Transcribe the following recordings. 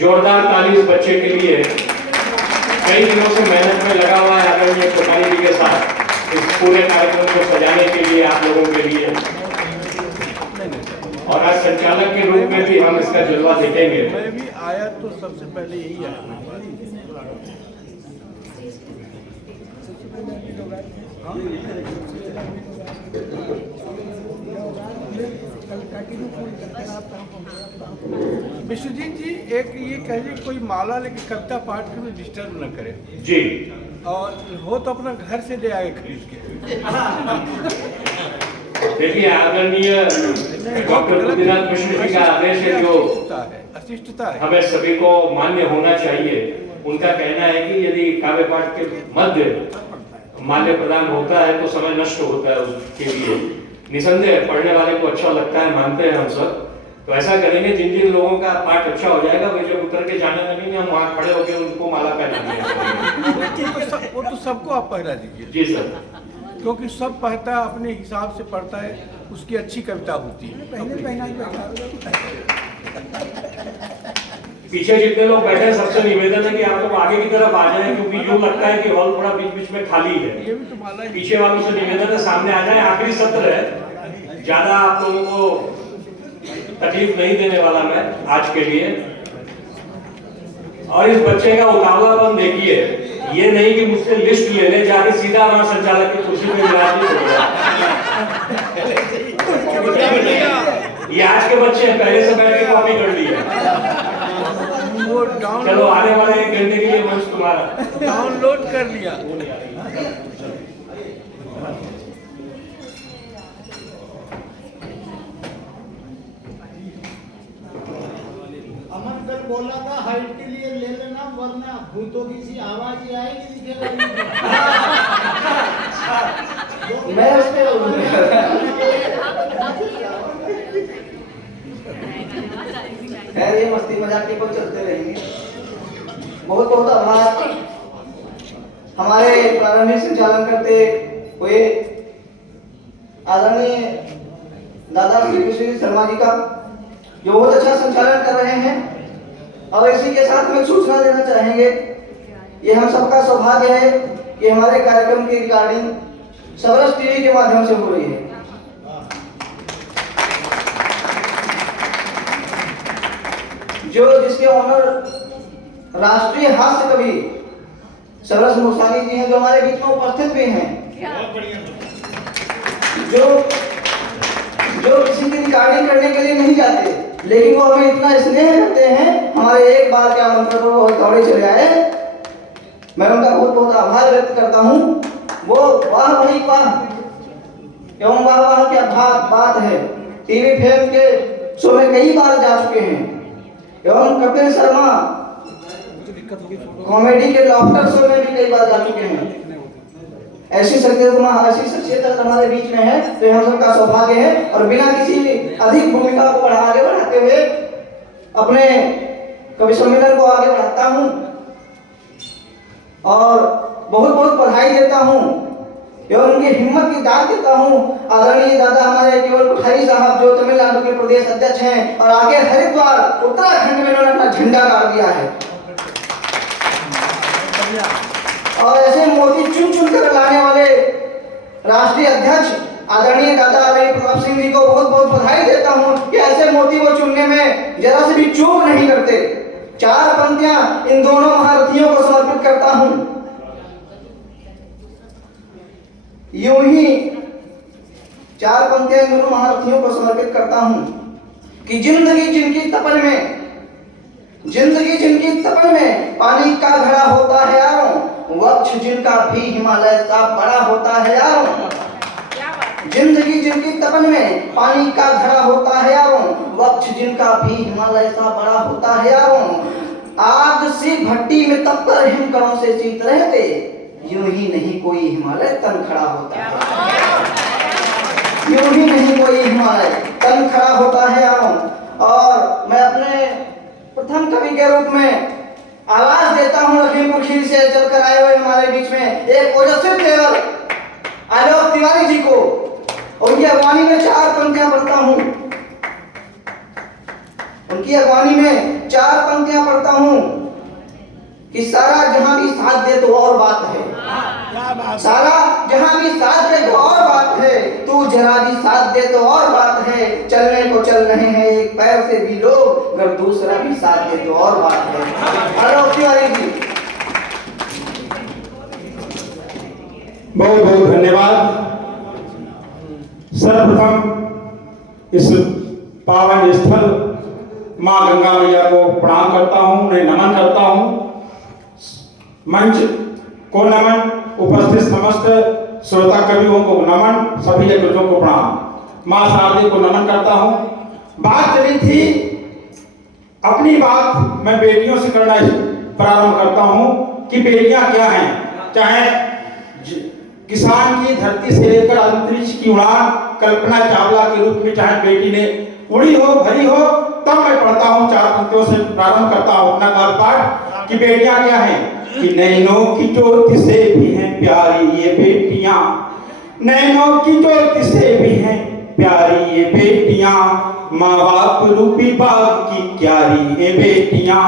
जोरदार ताली इस बच्चे के लिए। कई दिनों से मेहनत में लगा हुआ है आदरणीय कोठारी जी के साथ इस पूरे कार्यक्रम को सजाने के लिए, आप लोगों के लिए। और आज संचालक के रूप में भी हम इसका जलवा देखेंगे। मैं भी आया तो सबसे पहले यही आया। विश्वजीत जी, एक ये कहिए कोई माला लेके कविता पाठ के डिस्टर्ब न करे जी, और हो तो अपना घर से ले आए खरीद के। देखिए आदरणीय डॉक्टर बुद्धिनाथ मिश्र जी का आदेश है जो अशिष्टता है, हमें सभी को मान्य होना चाहिए। उनका कहना है कि यदि काव्य पाठ के मध्य माल्य प्रदान होता है तो समय नष्ट होता है उसके लिए। निसंदेह पढ़ने वाले को अच्छा लगता है, मानते हैं हम सब। तो ऐसा करेंगे, जिन जिन लोगों का पाठ अच्छा हो जाएगा वे जब उतर के जाने लगेंगे हम वहाँ खड़े होकर उनको माला पहनाएंगे। वो तो सबको आप पहना दीजिए। जी सर, क्योंकि सब पढ़ता अपने हिसाब से पढ़ता है, उसकी अच्छी कविता होती है। पीछे जितने लोग बैठे हैं सबसे निवेदन है कि आप लोग आगे की तरफ आ जाएं, क्योंकि यूं लगता है कि हॉल थोड़ा बीच बीच में खाली है। ये भी तो माला है। पीछे वालों से निवेदन है सामने आ जाएं। आखिरी सत्र है, ज्यादा आप लोगों को तकलीफ नहीं देने वाला मैं आज के लिए। और इस बच्चे का उतावलापन देखिए, ये नहीं कि मुझसे लिस्ट लेने जाके सीधा वहां संचालक की कुर्सी पे विराजित हो गया। ये आज के बच्चे हैं, पहले से बैठ के कॉपी कर ली है। चलो आने वाले 1 घंटे के लिए मंच तुम्हारा। डाउनलोड कर लिया। अमन कल बोला था हाइट के लिए ले लेना, वरना भूतों की सी आवाज ही आएगी दिखेगा। मैं उस पे खैर ये मस्ती मजाक के पल चलते रहेंगे। बहुत बहुत आभार हमारे प्रारंभिक संचालन करते हुए आदरणीय दादा श्री कृष्ण शर्मा जी का, जो बहुत अच्छा संचालन कर रहे हैं। और इसी के साथ में सूचना देना चाहेंगे, ये हम सबका सौभाग्य है कि हमारे कार्यक्रम की रिकॉर्डिंग सबरस टीवी के माध्यम से हो रही है। जो जिसके ऑनर राष्ट्रीय हास्य कवि सबरस मुसानी जी हैं, जो हमारे बीच में उपस्थित भी हैं, जो किसी की रिकॉर्डिंग करने के लिए नहीं जाते, लेकिन वो हमें इतना स्नेह करते हैं, हमारे एक बार के आमंत्रण पर वो दौड़े चले आए। मैं उनका बहुत बहुत आभार व्यक्त करता हूँ। वो वाह भाई वाह एवं वाह वाह क्या बात है। टीवी फेम के शो में कई बार जा चुके हैं एवं कपिल शर्मा कॉमेडी के लॉफ्टर शो में भी कई बार जा चुके हैं। ऐसी शख्सियत हमारे बीच में है, तो हम सबका सौभाग्य है। और बिना किसी अधिक भूमिका को आगे बढ़ाते हुए अपने कवि सम्मेलन को आगे बढ़ाता हूँ और बहुत बहुत बधाई देता हूँ एवं उनकी हिम्मत की दाद देता हूँ। आदरणीय दादा हमारे केवल कोठारी साहब, जो तमिलनाडु के प्रदेश अध्यक्ष हैं, और आगे हरिद्वार उत्तराखंड में उन्होंने अपना झंडा गाड़ दिया है। और ऐसे मोदी चुन चुन कर लाने वाले राष्ट्रीय अध्यक्ष आदरणीय दादा प्रताप सिंह जी को बहुत बहुत बधाई देता हूं कि ऐसे मोदी को चुनने में जरा से भी चूक नहीं करते। 4 पंक्तियां इन दोनों महारथियों को समर्पित करता हूं। यूं ही 4 पंक्तियां इन दोनों महारथियों को समर्पित करता हूं कि जिंदगी जिनकी तपन में पानी का घड़ा होता है यारों, वक्ष जिनका भी हिमालय सा बड़ा होता है यारों। जिंदगी जिनकी तपन में पानी का घड़ा होता है यारों, वक्ष जिनका भी हिमालय सा बड़ा होता है यारों। आग सी भट्टी में तप कर हिमकणों से शीत रहते, यूं ही नहीं कोई हिमालय तन खड़ा होता है। यूं ही नहीं कोई हिमालय तन खड़ा होता है यारों। और मैं अपने प्रथम कवि के रूप में आवाज देता हूं लखीमपुर खीर से चलकर आए हुए हमारे बीच में एक ओजस्वी प्लेयर आलोक तिवारी जी को, और उनकी अगवानी में 4 पंक्तियां पढ़ता हूं। उनकी अगवानी में 4 पंक्तियां पढ़ता हूं कि सारा जहां भी साथ दे तो और बात है, सारा जहां भी साथ दे तो और बात है, तू जरा भी साथ दे तो और बात है, चलने को चल रहे हैं एक पैर से भी लोग, अगर दूसरा भी साथ दे तो और बात है। हेलो तिवारी जी, बहुत बहुत धन्यवाद। सर्वप्रथम इस पावन स्थल मां गंगा मैया को प्रणाम करता हूं, उन्हें नमन करता हूं। मंच को नमन, उपस्थित समस्त श्रोता कवियों को नमन, सभी अग्रजों को प्रणाम। मां शारदे को नमन करता हूं। बात चली थी, अपनी बात मैं बेटियों से करना प्रारंभ करता हूं कि बेटियां क्या हैं। चाहे किसान की धरती से लेकर अंतरिक्ष की उड़ान कल्पना चावला के रूप में चाहे बेटी ने उड़ी हो, भरी हो, तब मैं पढ़ता हूं, 4 पंक्तियों से प्रारंभ करता हूं अपना काव्य पाठ कि बेटियां क्या हैं। कि नैनों की ज्योति से भी हैं प्यारी ये बेटियां, नैनों की ज्योति से भी हैं प्यारी ये बेटियां, माँ बाप रूपी बाग की क्यारी ये बेटियां,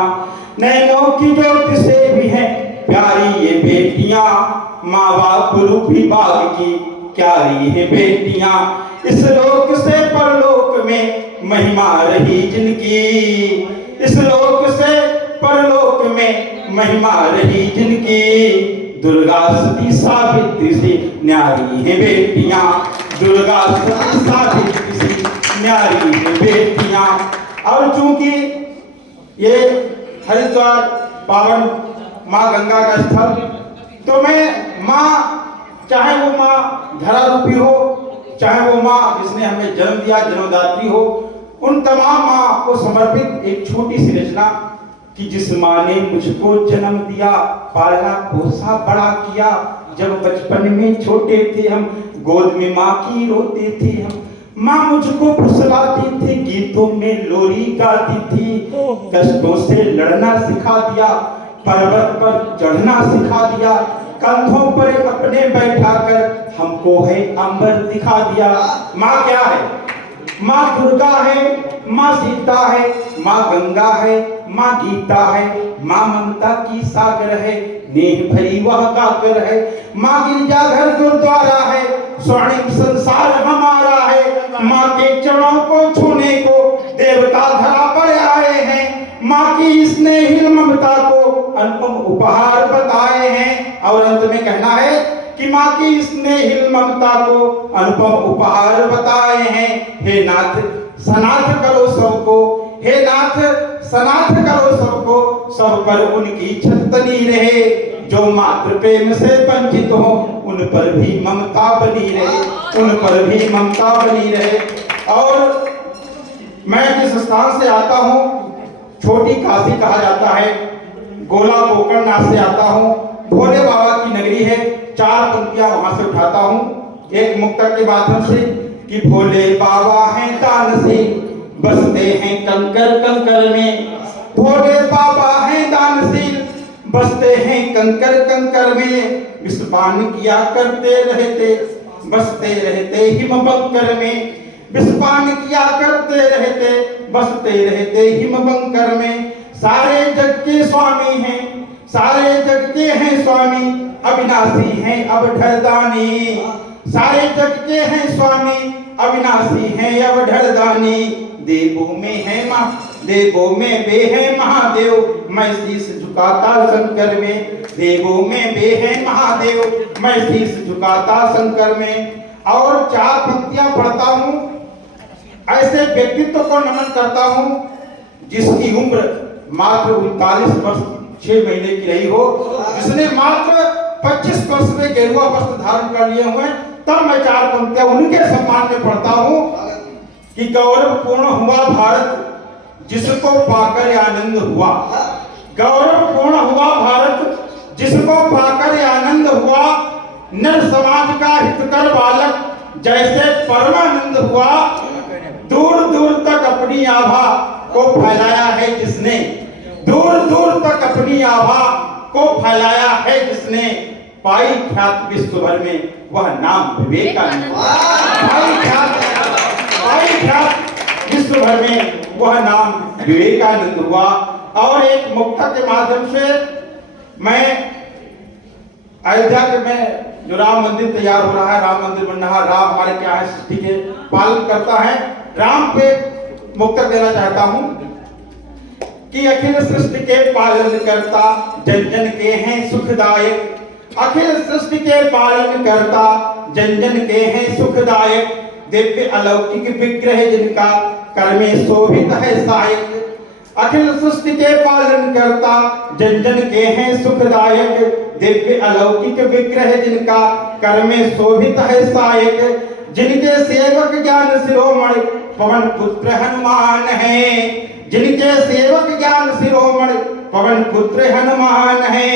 नैनों की ज्योति से भी हैं प्यारी ये बेटियां, माँ बाप रूपी बाग की क्यारी है बेटियां, इस लोक से परलोक में महिमा रही जिनकी, इस लोक से परलोक में महिमा रही जिनकी, दुर्गा सती सावित्री से न्यारी है बेटियां, दुर्गा सती सावित्री से न्यारी है बेटियां। और चूंकि ये हरिद्वार पावन माँ गंगा का स्थल, तो मैं माँ, चाहे वो माँ धरा रूपी हो, चाहे वो माँ जिसने हमें जन्म दिया, जन्मदात्री हो, उन तमाम माँ को समर्पित एक छोटी सी रचना कि जिस माँ ने मुझको जन्म दिया, पाला पोसा बड़ा किया, जब बचपन में छोटे थे हम, गोद में माँ की रोते थे हम, माँ मुझको फुसलाती थी, गीतों में लोरी गाती थी, कष्टों से लड़ना सिखा दिया, पर्वत पर चढ़ना सिखा दिया, कंधों पर अपने बैठाकर हमको है अंबर दिखा दिया। माँ क्या है? माँ दुर्गा है, माँ सीता है, माँ गंगा है, माँ गीता है, माँ ममता की सागर है, नेह भरी वह गागर है, माँ गिरजाघर गुरुद्वारा है, स्वर्णिम संसार हमारा है, माँ के चरणों को छूने को देवता धरा पर आए हैं, माँ की स्नेहिल ममता को अनुपम उपहार बताए हैं। और अंत में कहना है कि माँ की स्नेहिल ममता को अनुपम उपहार बताए हैं। हे नाथ सनाथ करो सबको, हे नाथ सनाथ करो सबको, सब पर उनकी छत तनी रहे, जो मातृ प्रेम से वंचित हो उन पर भी ममता बनी रहे, उन पर भी ममता बनी रहे। और मैं जिस स्थान से आता हूँ, छोटी काशी कहा जाता है, गोला गोकर्णनाथ से आता हूँ, भोले बाबा की नगरी है। 4 पंक्तियां वहां से उठाता हूँ एक मुक्तक के माध्यम से कि भोले बाबा हैं दानशील, बसते हैं कंकर कंकर में, भोले बाबा हैं दानशील, बसते हैं कंकर कंकर में, विषपान किया करते रहते, बसते रहते हिम बंकर में, विषपान किया करते रहते, बसते रहते हिम बंकर में। सारे जग के स्वामी हैं, सारे जग के हैं स्वामी, अविनाशी हैं अब ढरदानी, सारे जग के हैं स्वामी, अविनाशी हैं अब ढरदानी। देवों में है माँ, देवों में वे है महादेव, मैं शीश झुकाता शंकर में, देवों में वे है महादेव, मैं शीश झुकाता शंकर में। और 4 पंक्तियां पढ़ता हूँ, ऐसे व्यक्तित्व को नमन करता हूँ जिसकी उम्र मात्र 39 वर्ष 6 महीने की रही हो, जिसने मात्र 25 वर्ष में गेरुआ वस्त्र धारण कर लिए हुए। तब मैं 4 पंक्तियां उनके सम्मान में पढ़ता हूँ कि गौरवपूर्ण हुआ भारत जिसको पाकर आनंद हुआ, गौरवपूर्ण हुआ भारत जिसको पाकर आनंद हुआ, नर समाज का हितकर बालक जैसे परमानंद हुआ, दूर दूर तक अपनी आभा को फैलाया है जिसने, दूर दूर तक अपनी आभा को फैलाया है जिसने, पाई ख्यात विश्व भर में वह नाम विवेकानंद, पाई ख्यात विश्व भर में वह नाम विवेकानंद हुआ। और एक मुक्तक के माध्यम से मैं अयोध्या में जो राम मंदिर तैयार हो रहा है, राम मंदिर बन रहा है, राम हमारे क्या है, सृष्टि के पालन करता है, राम पे मुक्तक देना चाहता हूं कि अखिल सृष्टि के पालन करता, जन जन के हैं सुखदायक। अखिल सृष्टि के पालन करता, जन जन के हैं सुखदायक। दिव्य अलौकिक विग्रह जिनका कर में शोभित है सहायक। अखिल सृष्टि के पालन करता, जन जन के हैं सुखदायक। दिव्य अलौकिक विग्रह जिनका कर में शोभित है सहायक। जिनके सेवक ज्ञान शिरोमणि पवन पुत्र हनुमान है। जिनके सेवक ज्ञान शिरोमणि पवन पुत्र हनुमान है।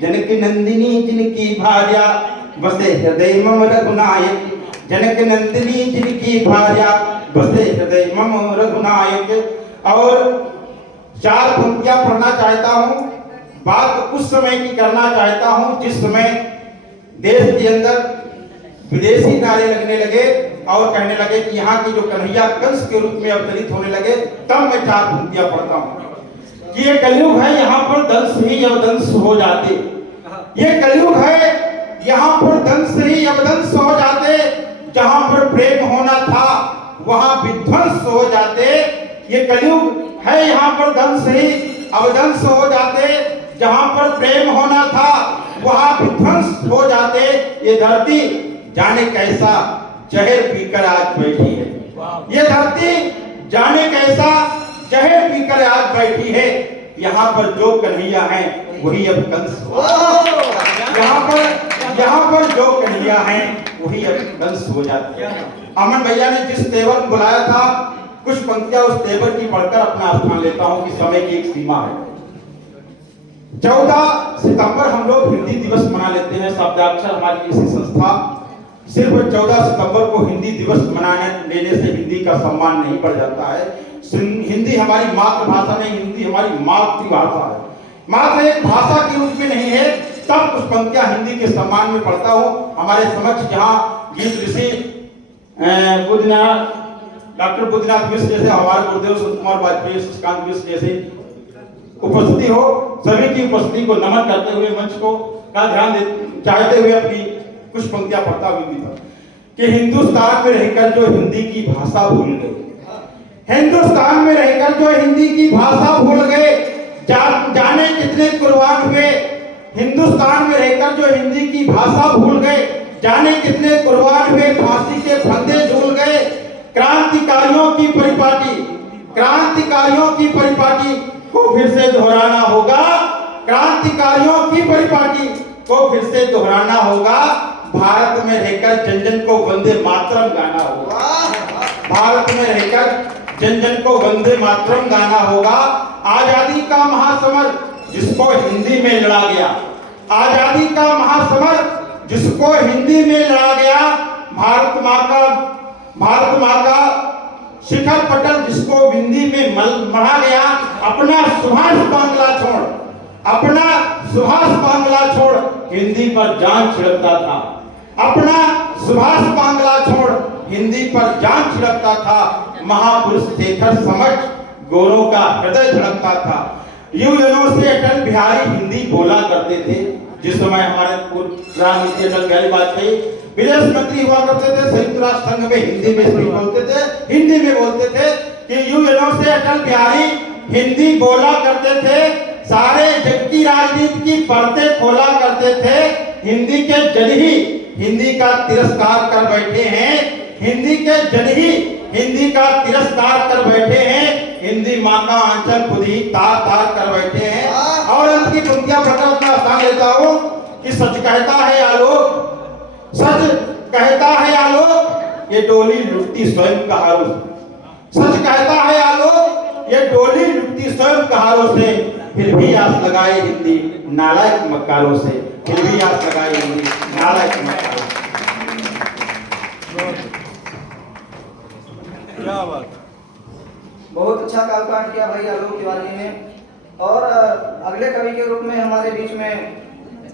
जनक नंदिनी जिनकी भार्या बसे हृदय मम रघुनायक। जनक नंदिनी जिनकी भार्या बसे हृदय मम रघुनायक। और 4 पंक्तियां पढ़ना चाहता हूं। बात उस समय की करना चाहता हूं जिस समय देश के अंदर विदेशी नारे लगने लगे और कहने लगे कि यहाँ की जो कन्हैया कंस के रूप में अवतरित होने लगे, तब मैं 4 पंक्तियां पढ़ता हूं कि ये कलयुग है, यहाँ पर दंश ही अवदंश हो जाते। ये कलयुग है, यहाँ पर दंश ही अवदंश हो जाते। जहां पर प्रेम होना था वहां विध्वंस हो जाते। ये कलयुग है, यहाँ पर दंश ही अवदंश हो जाते। जहां पर प्रेम होना था वहां विध्वंस हो जाते। ये धरती जाने कैसा जहर पीकर आज बैठी है। ये धरती जाने कैसा जहर पीकर आज बैठी है। यहाँ पर जो कन्हैया है वही अब कंस हो। यहाँ पर जो कन्हैया है वही अब कंस हो जाती है। अमन भैया ने जिस तेवर में बुलाया था, कुछ पंक्तियां उस तेवर की पढ़कर अपना स्थान लेता हूं कि समय की एक सीमा है। 14 सितंबर हम लोग हिंदी दिवस मना लेते हैं। शब्दाक्षर हमारी किसी संस्था सिर्फ 14 सितंबर को हिंदी दिवस मनाने लेने से हिंदी का सम्मान नहीं बढ़ जाता है। हिंदी हमारी मातृभाषा नहीं, हिंदी हमारी मातृभाषा है। मात्र एक भाषा के रूप में नहीं है। तब कुछ पंक्तियां हिंदी के सम्मान में पढ़ता हूं। हमारे समक्ष जहां गीत ऋषि डॉक्टर बुद्धनाथ मिश्र जैसे, हमारे गुरुदेव सुशील कुमार वाजपेयी, शशिकांत मिश्र जैसे उपस्थिति हो, सभी की उपस्थिति को नमन करते हुए मंच को का ध्यान चाहते हुए अपनी कुछ पंक्तियां पढ़ता हुआ कि हिंदुस्तान में रहकर जो हिंदी की भाषा भूल गए, हिंदुस्तान में रहकर जो हिंदी की भाषा भूल गए, जाने कितने कुर्बान हुए। हिंदुस्तान में रहकर जो हिंदी की भाषा भूल गए, जाने कितने कुर्बान हुए, फांसी के फंदे झूल गए। क्रांतिकारियों की परिपाटी, क्रांतिकारियों की परिपाटी को फिर से दोहराना होगा। क्रांतिकारियों की परिपाटी को फिर से दोहराना होगा। भारत में रहकर जन जन को वंदे मातरम गाना होगा। भारत में रहकर जन जन को वंदे मातरम गाना होगा। आजादी का महासमर जिसको हिंदी में लड़ा गया, आजादी का महासमर जिसको हिंदी में लड़ा गया। भारत माँ का शिखर पटल जिसको हिंदी में मढ़ा गया। अपना सुभाष बांग्ला छोड़, अपना सुभाष बांग्ला छोड़ हिंदी पर जान छिड़कता था। अपना सुभाष बांग्ला छोड़ हिंदी पर जान छिड़कता था। महापुरुष शेखर समक्ष गोरों का हृदय धड़कता था। युवजनों से अटल बिहारी हिंदी बोला करते थे। जिस समय हमारे प्रधानमंत्री अटल बिहारी वाजपेयी विदेश मंत्री हुआ करते थे, संयुक्त राष्ट्र संघ में हिंदी में बोलते थे, हिंदी में बोलते थे कि युवजनों से अटल बिहारी हिंदी बोला करते थे। सारे जग की राजनीति की परतें खोला करते थे। हिंदी के जन ही हिंदी का तिरस्कार कर बैठे हैं। हिंदी के जन ही हिंदी का तिरस्कार कर बैठे हैं। हिंदी माँ का आंचल खुद ही तार तार कर बैठे हैं। और अंत की पंक्तियां पढ़कर अपना स्थान लेता हूँ कि सच कहता है आलोक, सच कहता है आलोक, ये डोली लुटती स्वयं कहारों से। सच कहता है आलोक, ये डोली लुटती स्वयं कहारों से। फिर भी आस लगाए हिंदी नालायक मक्कारों से। फिर भी आस लगाए हिंदी नालायक मक्कारों से। क्या बात। बहुत अच्छा काव्यपाठ किया भाई आलोक तिवारी ने। और अगले कवि के रूप में हमारे बीच में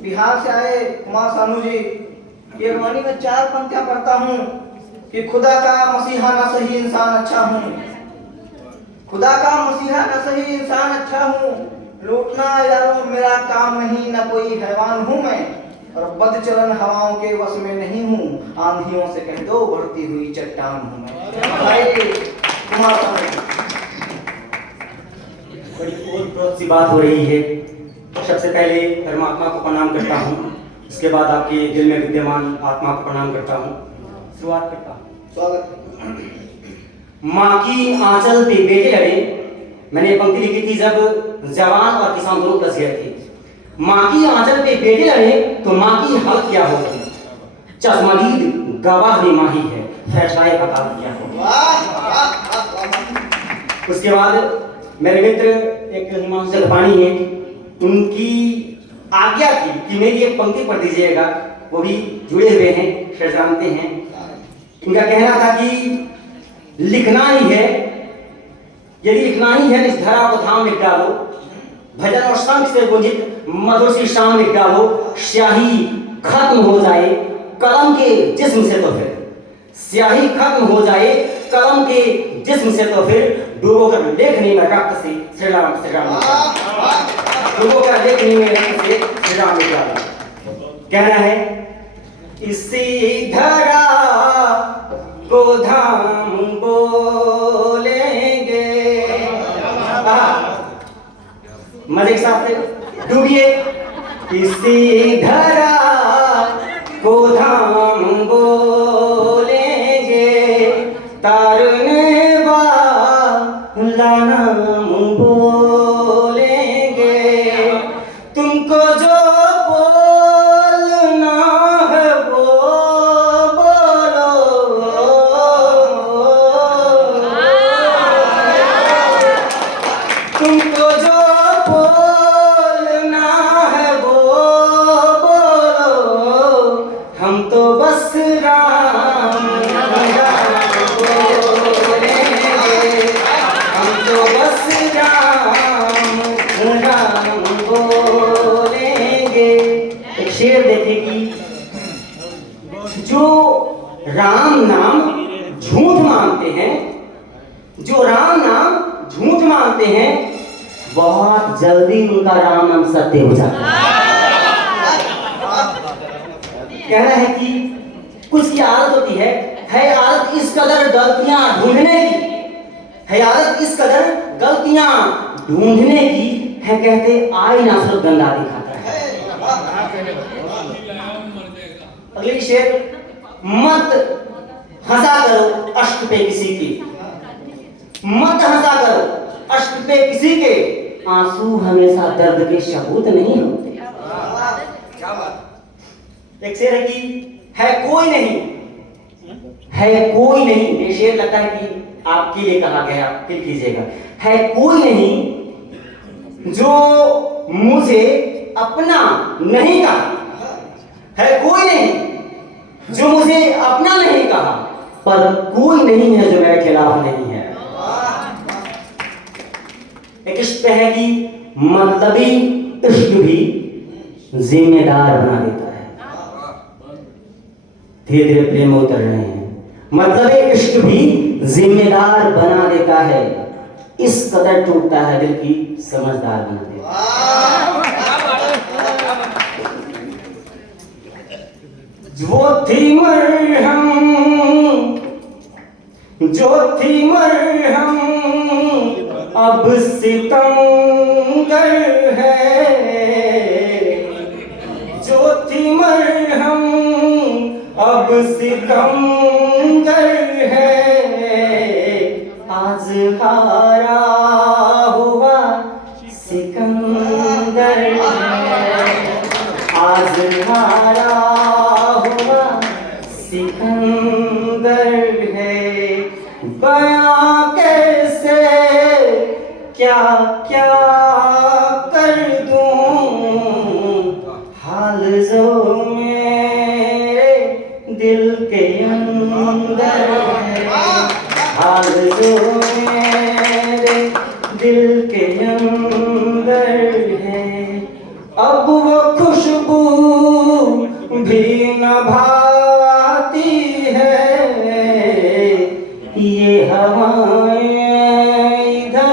बिहार से आए कुमार सानू जी की अगवानी में 4 पंक्तियां पढ़ता हूँ कि खुदा का मसीहा ना सही इंसान अच्छा हूँ। खुदा का मसीहा न सही इंसान अच्छा हूँ, लूटना यारों मेरा काम नहीं, न कोई हैवान हूँ मैं, और बदचलन हवाओं के वश में नहीं हूँ, आंधियों से कह दो बढ़ती हुई चट्टान हूँ मैं। भाई बड़ी ओत-प्रोत सी बात हो रही है। सबसे पहले परमात्मा को प्रणाम करता हूँ, उसके बाद आपके दिल में विद्यमान आत्मा को प्रणाम करता हूँ। शुरुआत करता हूँ। स्वागत। माँ की आंचल पे बेटे लड़े, मैंने पंक्ति लिखी थी जब जवान और किसान दोनों बस गए थे। माँ की आंचल पे बेटे लड़े तो माँ की हालत क्या होगी, चश्मदीद गवाह माही है, फैसलाए बता क्या होगा। उसके बाद मेरे मित्र एक हिमांशु जगपानी है, उनकी आज्ञा थी कि मेरी एक पंक्ति पढ़ दीजिएगा, वो भी जुड़े हुए हैं, शायद जानते हैं। उनका कहना था कि लिखना ही है, यदि लिखना ही है इस धरा को थाम लिख डालो, भजन और शंख से गुंजित मधुर सी शाम लिख डालो, स्याही खत्म हो जाए कलम के जिस्म से, तो फिर स्याही खत्म हो जाए कलम के जिस्म से, तो फिर डूबो कर लेखनी में रक्त से श्री राम डूबो कर लेखनी में रक्त से श्री राम लिख डालो। कहना है इसी धरा को धाम बोलेंगे, मजे के साथ डूबिए। इसी धरा को धाम बोलेंगे, तारने वाला नाम बोलेंगे, तुमको जो बोलना है वो बोलो, तुमको जो बोलना है वो बोलो, हम तो बस राम बोलेंगे, हम तो बस राम बोलेंगे। एक शेर देखे कि जो राम नाम झूठ मानते हैं, जो राम नाम झूठ मानते हैं, बहुत जल्दी उनका राम नाम सत्य हो जाता है। कहना है कि कुछ की आदत होती है आदत इस कदर गलतियां ढूंढने की, है आदत इस कदर गलतियां ढूंढने की है, कहते आईना सब गंदा दिखाता है। अगली शेर, मत हंसा करो अष्ट पे किसी की, मत हंसा करो अष्ट पे किसी के, आंसू हमेशा दर्द के सबूत नहीं होते। एक शेर है कि है कोई नहीं, है कोई नहीं, ये शेर लगता है कि आपके लिए कहा गया, फिर कीजिएगा। है कोई नहीं जो मुझे अपना नहीं कहा, है कोई नहीं जो मुझे अपना नहीं कहा, पर कोई नहीं है जो मेरे खिलाफ नहीं है। एक इश्क पे है कि मतलबी इश्क भी जिम्मेदार बना देता है। धीरे धीरे प्रेम में उतर रहे हैं। मतलबी इश्क भी जिम्मेदार बना देता है, इस कदर टूटता है दिल की समझदार बना देता है। जो थी मरहम, जो थी मरहम अब सितमगर है, जो थी मरहम अब सितमगर है, आज हारा हुआ सिकंदर है, आज हारा हुआ सिकंदर है। बयां कैसे क्या क्या कर दूं, हाल जो मेरे दिल के अंदर है, हाल जो मेरे दिल के अंदर है। अब वो खुशबू भी न भाती है, ये हवाएं इधर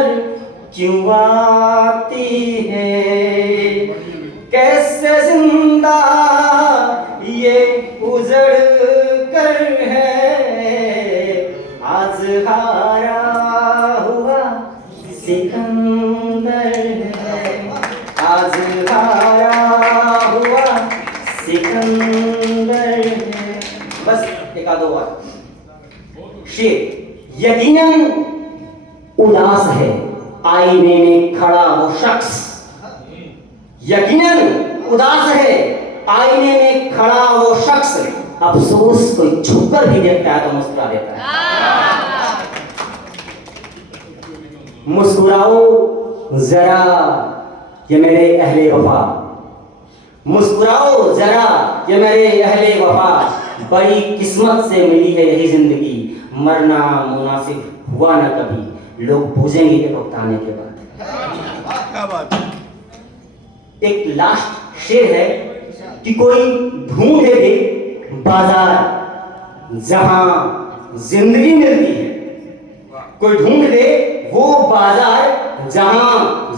आज लाया हुआ सिकंदर है। बस एक आधो बार शेर। यकीनन उदास है आईने में खड़ा वो शख्स, यकीनन उदास है आईने में खड़ा वो शख्स, अफसोस कोई छुपकर भी देखता है तो मुस्कुरा देता है। मुस्कुराओ जरा ये मेरे अहले वफा, मुस्कुराओ जरा ये मेरे अहले वफा, बड़ी किस्मत से मिली है यही जिंदगी, मरना मुनासिब हुआ ना कभी, लोग पूछेंगे एक वक्त आने के बाद। क्या बात है। एक लास्ट शेर है कि कोई ढूंढ दे बाजार जहां जिंदगी मिलती है, कोई ढूंढ दे वो बाजार जहां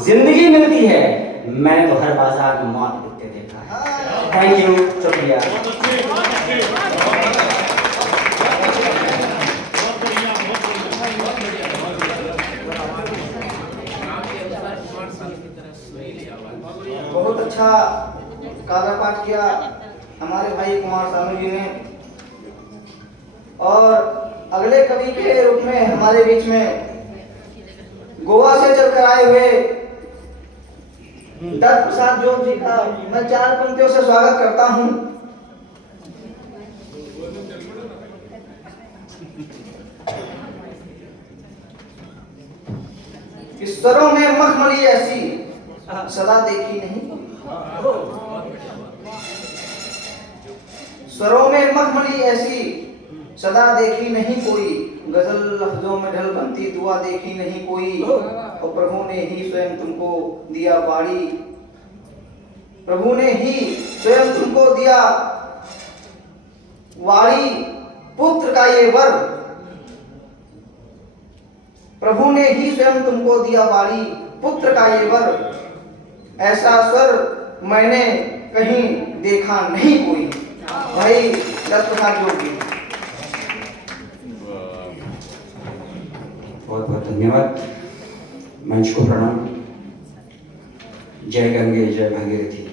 जिंदगी मिलती है, मैंने तो हर बाजार में मौत दिखते देखा है। थैंक यू, शुक्रिया। बहुत अच्छा काव्य पाठ किया हमारे भाई कुमार सानू जी ने। और अगले कवि के रूप में हमारे बीच में गोवा से चलकर आए हुए दत्त प्रसाद जोग जी का मैं 4 पंक्तियों से स्वागत करता हूं। स्वरों में मखमली ऐसी सदा देखी नहीं, स्वरों में मखमली ऐसी सदा देखी नहीं कोई, गजल लफ्जों में ढल बनती दुआ देखी नहीं कोई, और प्रभु ने ही स्वयं तुमको दिया बाड़ी, प्रभु ने ही स्वयं तुमको दिया वाड़ी, पुत्र का ये वर, प्रभु ने ही स्वयं तुमको दिया बाड़ी, पुत्र का ये वर, ऐसा स्वर मैंने कहीं देखा नहीं कोई। भाई दत्त प्रसाद जोग जी। बहुत बहुत धन्यवाद। मंच को प्रणाम। जय गंगे जय भागीरथी,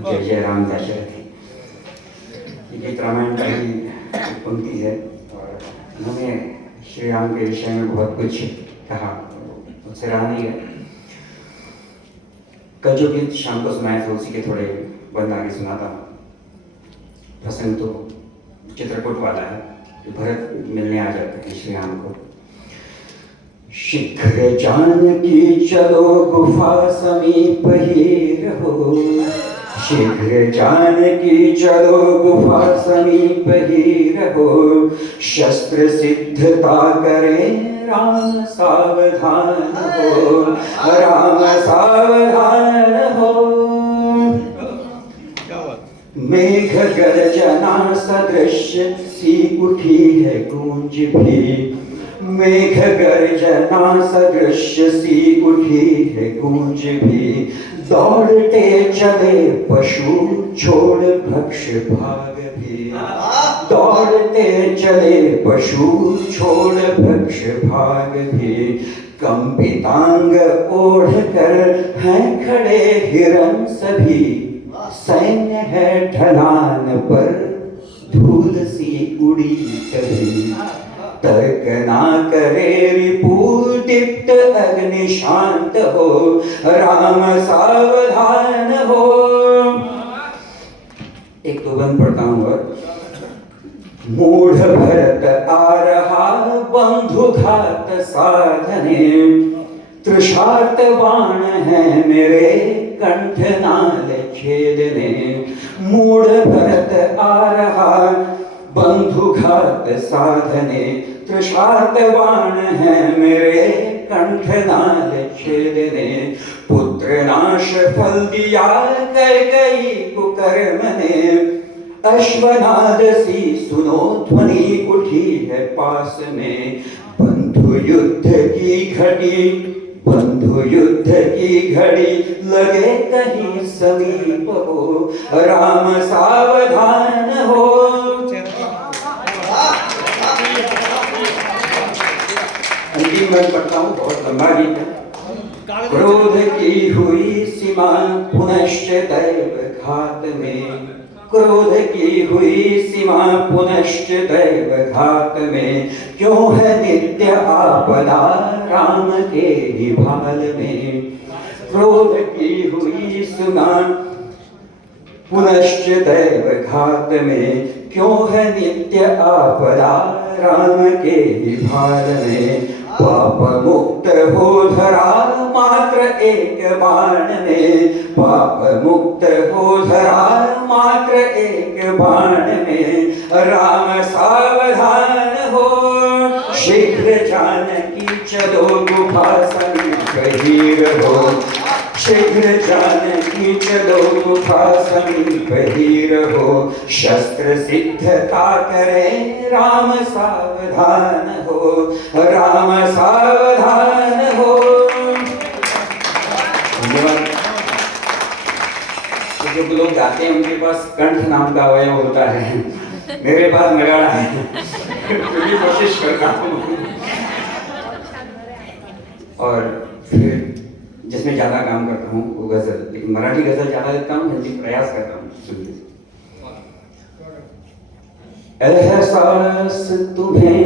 जय जय राम दाशरथी। ये गीत रामायण का ही एक पंक्ति है और उन्होंने श्री राम के विषय में बहुत कुछ कहा, मुझसे रहा नहीं है। कल जो गीत शाम को सुनाए थे उसी के थोड़े बंद आगे सुनाता हूँ। प्रसंग तो चित्रकूट वाला है, भरत मिलने आ जाते हैं श्री राम को। शीघ्र जानकी चलो गुफा समीप ही रहो, शीघ्र जानकी चलो गुफा समीप ही रहो, शस्त्र सिद्धता करें राम सावधान हो, राम सावधान हो। मेघ गर्जना सदृश सी उठी है गूंज भी, मेघ गर्जना सदृश सी उठी है गूंज भी, दौड़ते चले पशु छोड़ भक्ष भाग भी, दौड़ते चले पशु छोड़ भक्ष भाग भी, कंपितांग ओढ़ कर हैं खड़े हिरन सभी, सैन्य है ढलान पर धूल सी उड़ी कभी, तर्क ना करे रिपु दीप्त अग्नि शांत हो, राम सावधान हो। एक तो बंद पढ़ता हूं और मूढ़ भरत आ रहा बंधु घात साधने, तृषार्त बाण है मेरे कंठ नाल छेदने, मूढ़ भरत आ रहा बंधु घात साधने, तृषार्त बाण है मेरे कंठ नाल छेदने, पुत्र नाश फल दिया कर गई कुकर्म ने, अश्वनाद सी सुनो ध्वनि उठी है पास में, बंधु युद्ध की घड़ी, बंधु युद्ध की घड़ी लगे कहीं समीप हो, राम सावधान हो। अंतिम मैं पढ़ता हूँ, बहुत लंबा गीत है। क्रोध की हुई सीमा पुनश्च दैव घात में, क्रोध की हुई सीमा पुनश्च दैव घात में, क्यों है नित्य आपदा राम के ही भाल में। क्रोध की हुई सीमा पुनश्च दैव घात में, क्यों है नित्य आपदा राम के ही भाल में। पाप मुक्त हो धरा मात्र एक बाण में, पाप मुक्त हो धरा मात्र एक बाण में। राम सावधान हो शीघ्र जानकी चलो गुफा समीप ही रहो, शीघ्र जानकी चलो गुफा समीप ही रहो। शस्त्र सिद्धता करे राम सावधान हो, राम सावधान हो। जो लोग गाते हैं उनके पास कंठ नाम का अवयव होता है, मेरे पास नगाड़ा है। पूरी कोशिश करता हूँ और फिर जिसमें ज्यादा काम करता हूँ वो गजल, लेकिन मराठी गजल ज्यादा लिखता हूँ, हिंदी प्रयास करता हूँ। सुनिए। एहसास तुम्हें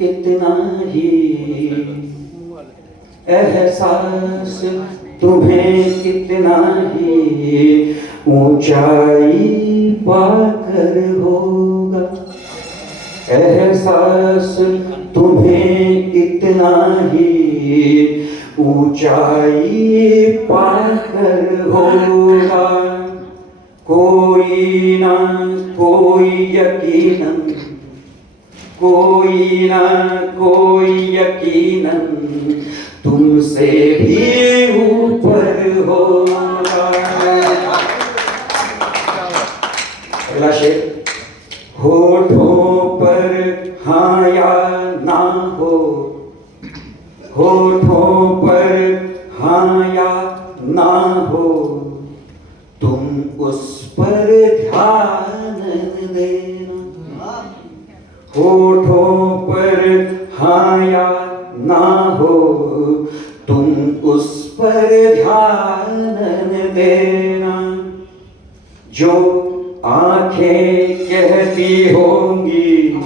इतना ही, एहसास तुम्हें इतना ही ऊंचाई पाकर होगा। एहसास तुम्हें इतना ही ऊंचाई पाकर होगा। कोई ना कोई यकीनन, कोई ना कोई यकीनन तुमसे भी ऊपर होगा। अगला शेर। होठों पर हाँ या ना हो, होठों पर हाँ या ना हो, तुम उस पर ध्यान देना। होठों पर हाँ या ना हो, तुम उस पर ध्यान देना। जो आंखें कहती होंगी,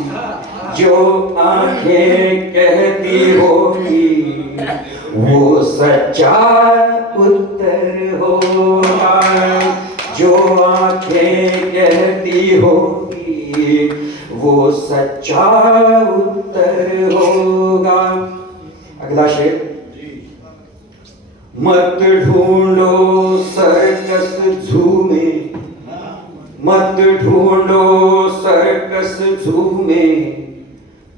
जो आंखें कहती होंगी, वो सच्चा उत्तर होगा। जो आंखें कहती होंगी वो सच्चा उत्तर होगा। अगला शेर। मत ढूंढो सर्कस ज़ू में, मत ढूंढो सर्कस ज़ू में,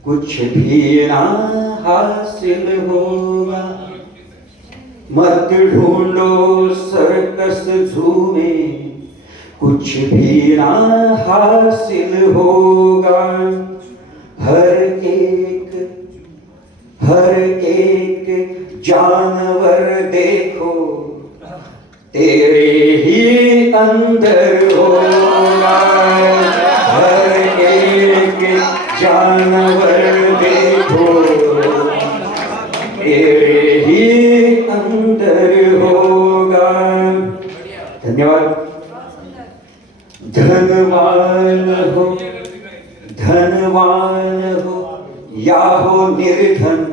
कुछ भी ना हासिल होगा। मत ढूंढो सर्कस ज़ू में, कुछ भी ना हासिल होगा। हर एक जानवर देखो तेरे ही अंदर होगा। हर एक जानवर देखो तेरे ही अंदर होगा। धन्यवाद। धनवान हो, धनवान हो या हो निर्धन,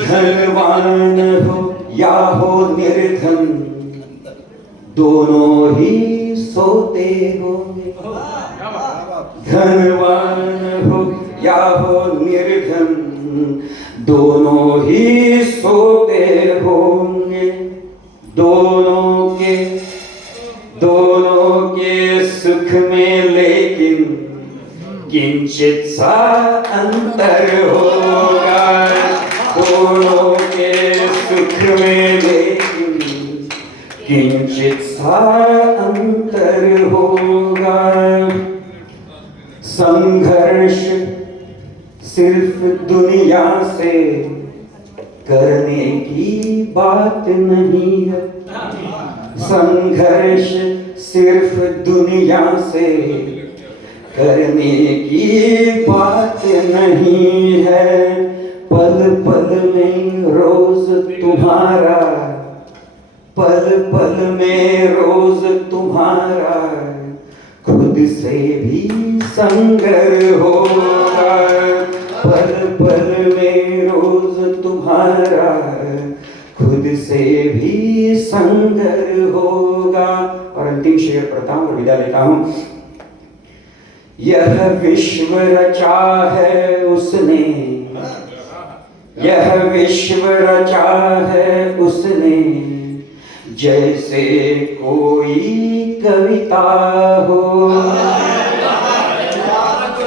धनवान हो या हो निर्धन, दोनों ही सोते होंगे। धनवान हो या हो निर्धन, दोनों ही सोते होंगे। दोनों के सुख में लेकिन किंचित सा अंतर होगा। दोनों के सुख में लेकिन किंचित सा अंतर होगा। संघर्ष सिर्फ दुनिया से करने की बात नहीं है। संघर्ष सिर्फ दुनिया से करने की बात नहीं है, पल पल में रोज तुम्हारा, पल पल में रोज तुम्हारा, खुद से भी संगर होगा, पल पल में रोज तुम्हारा, खुद से भी संगर होगा। और अंतिम शेर पढ़ता हूं और विदा लेता हूं। यह विश्व रचा है उसने, यह विश्व रचा है उसने, जैसे कोई कविता हो,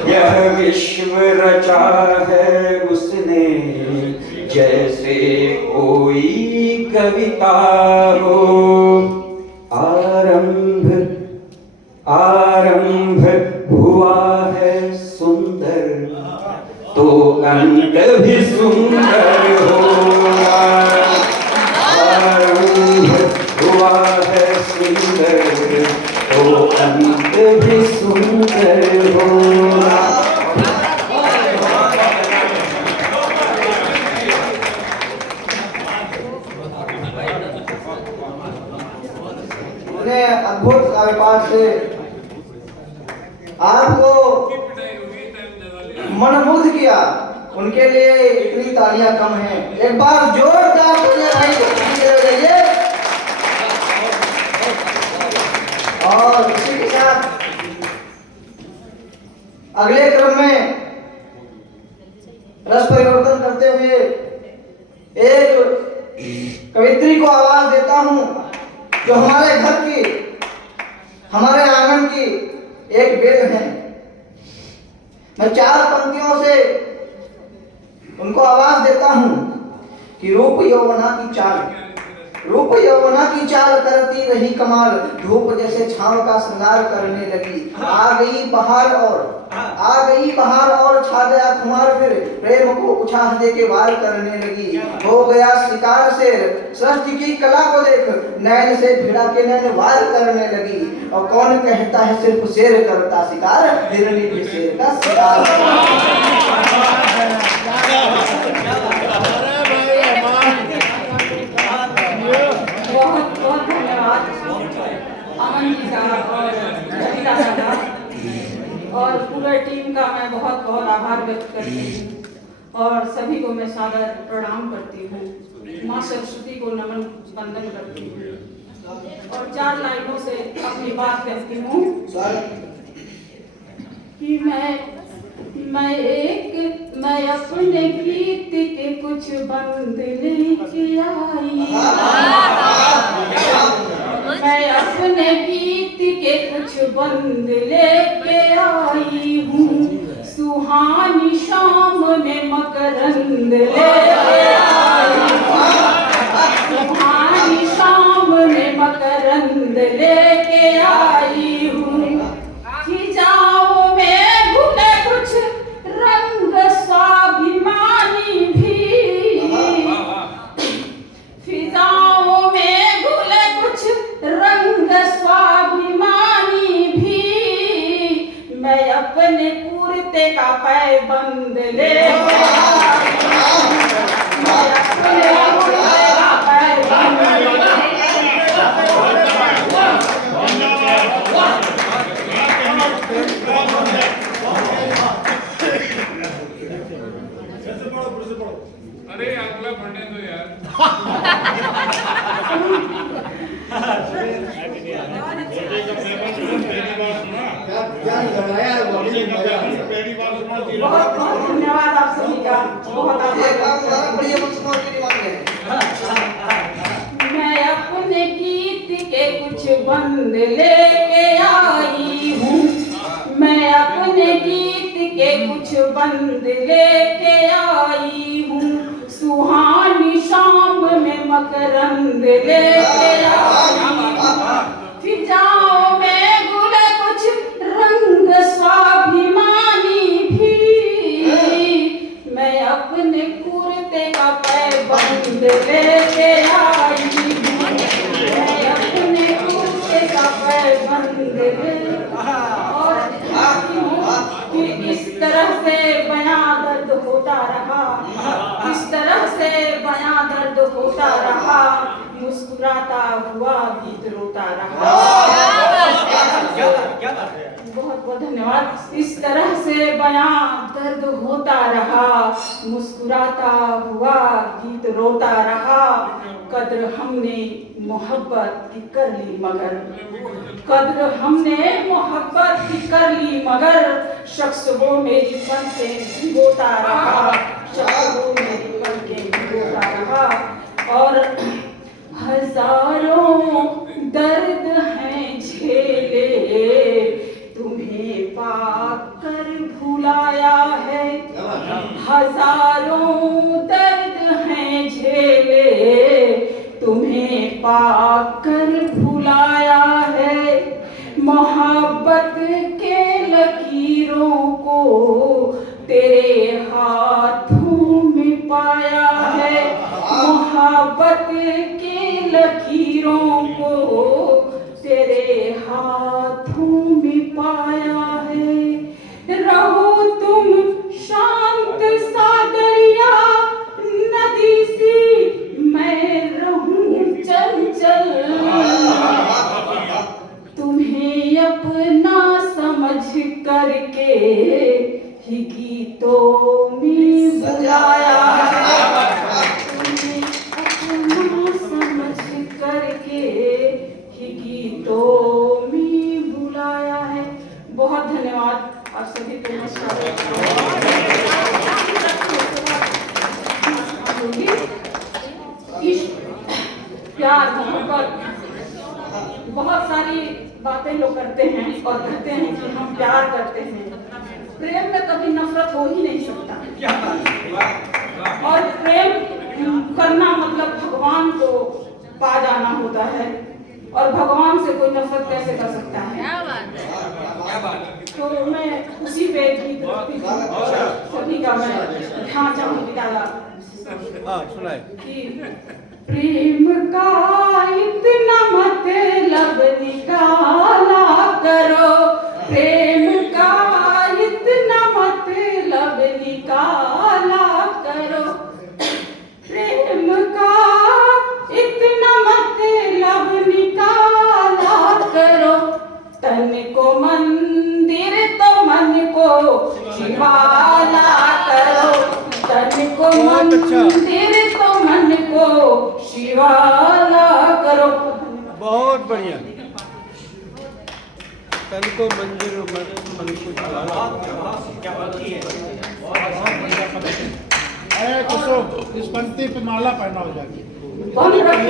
यह विश्व रचा है उसने, जैसे कोई कविता हो। आरंभ आरंभ हुआ है सुंदर, तो अंत भी सुंदर होगा। आरंभ हुआ है सुंदर, तो अंत भी सुंदर होगा। अद्भुत काव्य पाठ से आपको मनमुग्ध किया, उनके लिए इतनी तालियां कम हैं। एक बार जोरदार तालियां। और इसी के साथ अगले क्रम में रस परिवर्तन करते हुए एक कवित्री को आवाज देता हूं, जो हमारे घर की, हमारे आंगन की एक बेल है। मैं 4 पंक्तियों से उनको आवाज देता हूं कि रूप यौवना की चाल, रूप यौवना की चाल करती रही कमाल, धूप जैसे छांव का श्रृंगार करने लगी। आ गई बहार और छा गया खुमार, फिर प्रेम को उछाल दे के वार करने लगी। हो गया शिकार शेर, सृष्टि की कला को देख, नैन से भिड़ा के नैन वार करने लगी। और कौन कहता है सिर्फ शेर करता शिकार, हिरनी भी शेर का शिकार। बहुत बहुत धन्यवाद अमन जी का और कविता का, और पूरे टीम का मैं बहुत बहुत आभार व्यक्त करती हूँ। और सभी को मैं सादर प्रणाम करती हूँ, माँ सरस्वती को नमन वंदन करती हूँ। और 4 लाइनों से अपनी बात कहती हूँ कि मैं अपने गीत के कुछ बंद लेके आई, मैं अपने गीत के कुछ बंद लेके आई हूँ। सुहानी शाम में मकरंद लेके आई हूँ, सुहानी शाम में मकरंद लेके आई हूँ। खिजाओ में घुले कुछ रंग स्वाभिमानी भी, फिजाओं में घुले कुछ रंग स्वाभिमानी भी। मैं अपने कुर्ते का पैबंद लेके आई हूँ, मैं अपने कुर्ते का पैबंद अरे अगला पढ़ने दो यार। बहुत बहुत धन्यवाद आप सभी का, बहुत मैं अपने गीत के कुछ बंद लेके आई हूँ, मैं अपने गीत के कुछ बंद लेके आई हूँ। सुहानी शाम में मकरंद लेके आई हूँ, फिजाओं में गुले कुछ रंग स्वाभिमानी भी। मैं अपने कुर्ते का पैबंद लेके आई हूँ, मैं अपने कुर्ते का पैबंद और रोता रहा, इस तरह से बयां दर्द होता रहा, मुस्कुराता हुआ गीत रोता रहा। बहुत बहुत धन्यवाद। इस तरह से बयां दर्द होता रहा, मुस्कुराता हुआ गीत रोता रहा, कद्र हमने मोहब्बत की कर ली मगर, कद्र हमने मोहब्बत की कर ली मगर, शख्स वो मेरी पलकें भिगोता रहा, शख्स वो मेरी पलकें भिगोता रहा। और हजारों दर्द हैं झेले, तुम्हें पाकर भुलाया है, हजारों दर्द हैं झेले, तुम्हें पाकर भुलाया है, मोहब्बत के लकीरों को तेरे हाथों में पाया है, मोहब्बत के लकीरों को तेरे हाथों में पाया है। रहो तुम शांत सा दरिया नदी सी, मैं रहूं चंचल, तुम्हें अपना समझ करके ही गीतों में बुलाया है, तुम्हें अपना समझ करके ही गीतों में बुलाया है। बहुत धन्यवाद आप सभी को। प्यार मोहब्बत बहुत सारी बातें लोग करते हैं और कहते हैं कि हम प्यार करते हैं, प्रेम में कभी नफरत हो ही नहीं सकता, और प्रेम करना मतलब भगवान को पा जाना होता है, और भगवान से कोई नफरत कैसे कर सकता है। तो मैं उसी पे गीत रखती हूँ, सभी का मैं ढांचा निकाला सुनाए कि प्रेम का इतना मतलब निकाला करो, प्रेम का इतना मतलब निकाला करो, प्रेम का इतना मतलब निकाला करो, तन को मंदिर तो मन को शिवाला करो, तन को मंदिर तो मन को शिवाला करो। बहुत बढ़िया। तन को मंदिर मन को शिवाला। कुछ इस पंक्ति पे माला पहना हो जाएगी। बन रखी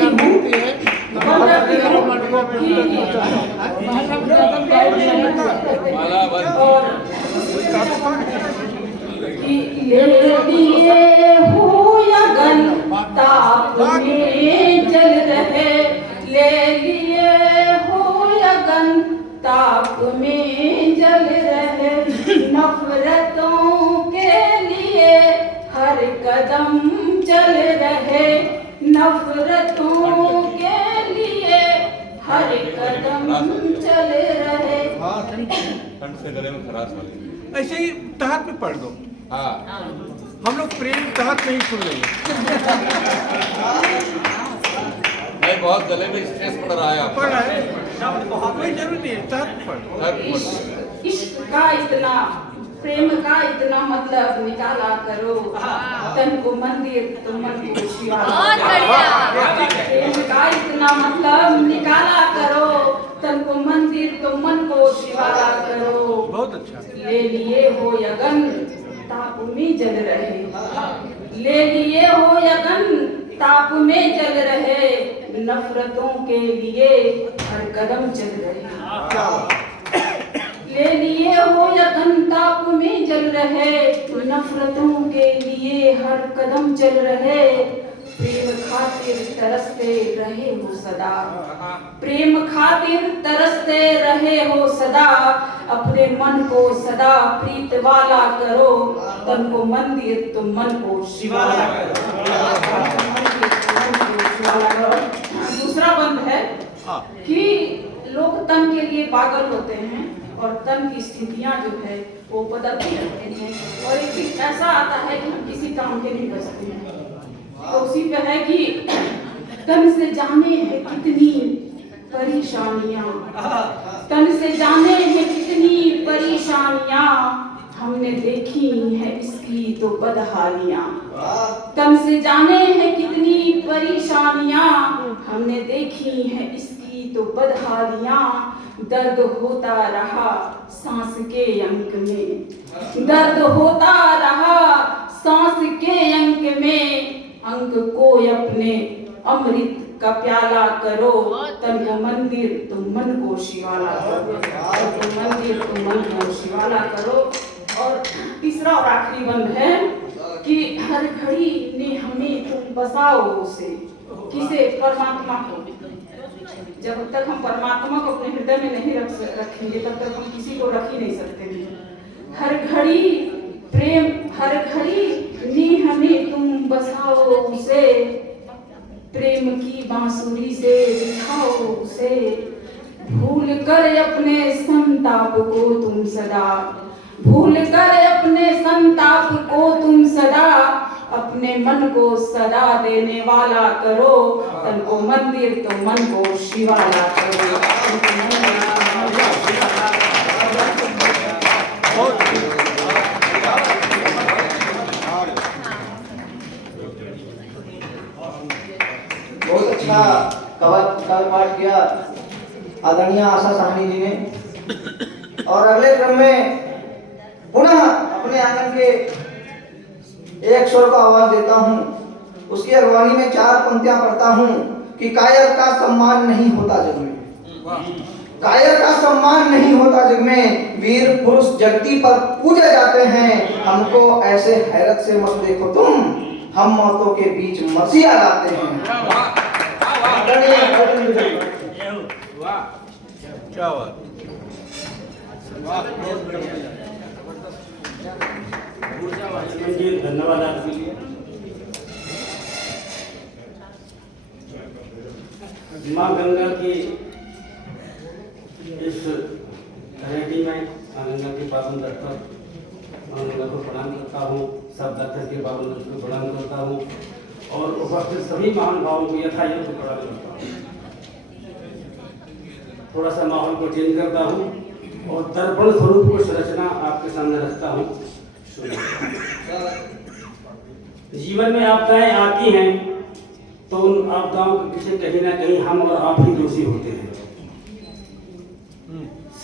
लिए हो यगन ताप में जल रहे, ले लिए हो यगन ताप में जल रहे, नफरतों के लिए हर कदम चल रहे, नफरतों के लिए हर कदम चल रहे। ठंड से गले में खराश वाली। ऐसे ही तहत में पढ़ दो। हाँ, हम लोग प्रेम तहत नहीं सुन रहे। नहीं बहुत गले में स्ट्रेस पड़ रहा है आपका। पढ़ रहे कोई जरूरी नहीं है, तहत पढ़। इश्क का इतना, प्रेम का इतना मतलब निकाला करो, तन को मंदिर तो मन को शिवाला, प्रेम का इतना मतलब निकाला करो, तन को मंदिर तो मन को शिवाला करो। बहुत अच्छा। ले लिए हो यगन ताप में जल रहे, ले लिए हो यगन ताप में जल रहे, नफरतों के लिए हर कदम चल रहे, ले लिए हो यगन ताप में जल रहे, नफरतों के लिए हर कदम चल रहे, प्रेम खातिर तरसते रहे हो सदा, प्रेम खातिर तरसते रहे हो सदा, अपने मन को सदा प्रीत वाला करो, तन को मंदिर तो मन को शिवाला करो। दूसरा बंद है कि लोग तन के लिए पागल होते हैं और तन की स्थितियां जो है वो बदलती रहते हैं और एक दिन ऐसा आता है कि हम किसी काम के नहीं बचते हैं। तो उसी पे है कि तन से जाने हैं कितनी परेशानियां, तन से जाने हैं कितनी परेशानियां, हमने देखी है इसकी तो बदहालियां। तन से जाने हैं कितनी परेशानियां, हमने देखी है इसकी तो बदहालियां। दर्द होता रहा सांस के अंक में, दर्द होता रहा सांस के अंक में, अंक को अपने अमृत का प्याला करो, तन को मंदिर तो मन को शिवाला करो, तन को मंदिर तो मन को शिवाला करो। और तीसरा और आखिरी बंद है कि हर घड़ी ने हमें तुम बसाओ उसे, किसे? परमात्मा को। जब तक हम परमात्मा को अपने हृदय में नहीं रखेंगे तब तक हम किसी को रख ही नहीं सकते। हर घड़ी प्रेम, हर घड़ी ने हमें तुम बसाओ उसे, प्रेम की बांसुरी से दिखाओ उसे, भूल कर अपने संताप को तुम सदा, भूल कर अपने संताप को तुम सदा, अपने मन को सदा देने वाला करो, तन को मंदिर तो मन को शिवाला करो। बहुत अच्छा कवि पाठ किया आदरणीय आशा साहनी जी ने। और अगले क्रम में पुनः अपने आंगन के एक स्वर को आवाज देता हूँ, उसकी अगवानी में 4 पंक्तियां पढ़ता हूँ कि कायर का सम्मान नहीं होता जग में, कायर का सम्मान नहीं होता जग में, वीर पुरुष जगती पर पूजे जाते हैं, हमको ऐसे हैरत से मत देखो तुम, हम मौतों के बीच मसीहा गाते हैं। क्या बात। धन्यवाद आपके लिए। माँ गंगा की इस रेडी में माँ गंगा के पावन तट पर माँ गंगा को प्रणाम करता हूँ, सब दत्तर के पावन तट को प्रणाम करता हूँ और उपस्थित सभी महान भावों को यथायोग्य को प्रणाम करता हूँ। थोड़ा सा माहौल को चेंज करता हूँ और दर्पण स्वरूप को संरचना आपके सामने रखता हूँ। जीवन में आपदाएं आती हैं तो उन आपदाओं के पीछे कहीं ना कहीं हम और आप ही दोषी होते हैं।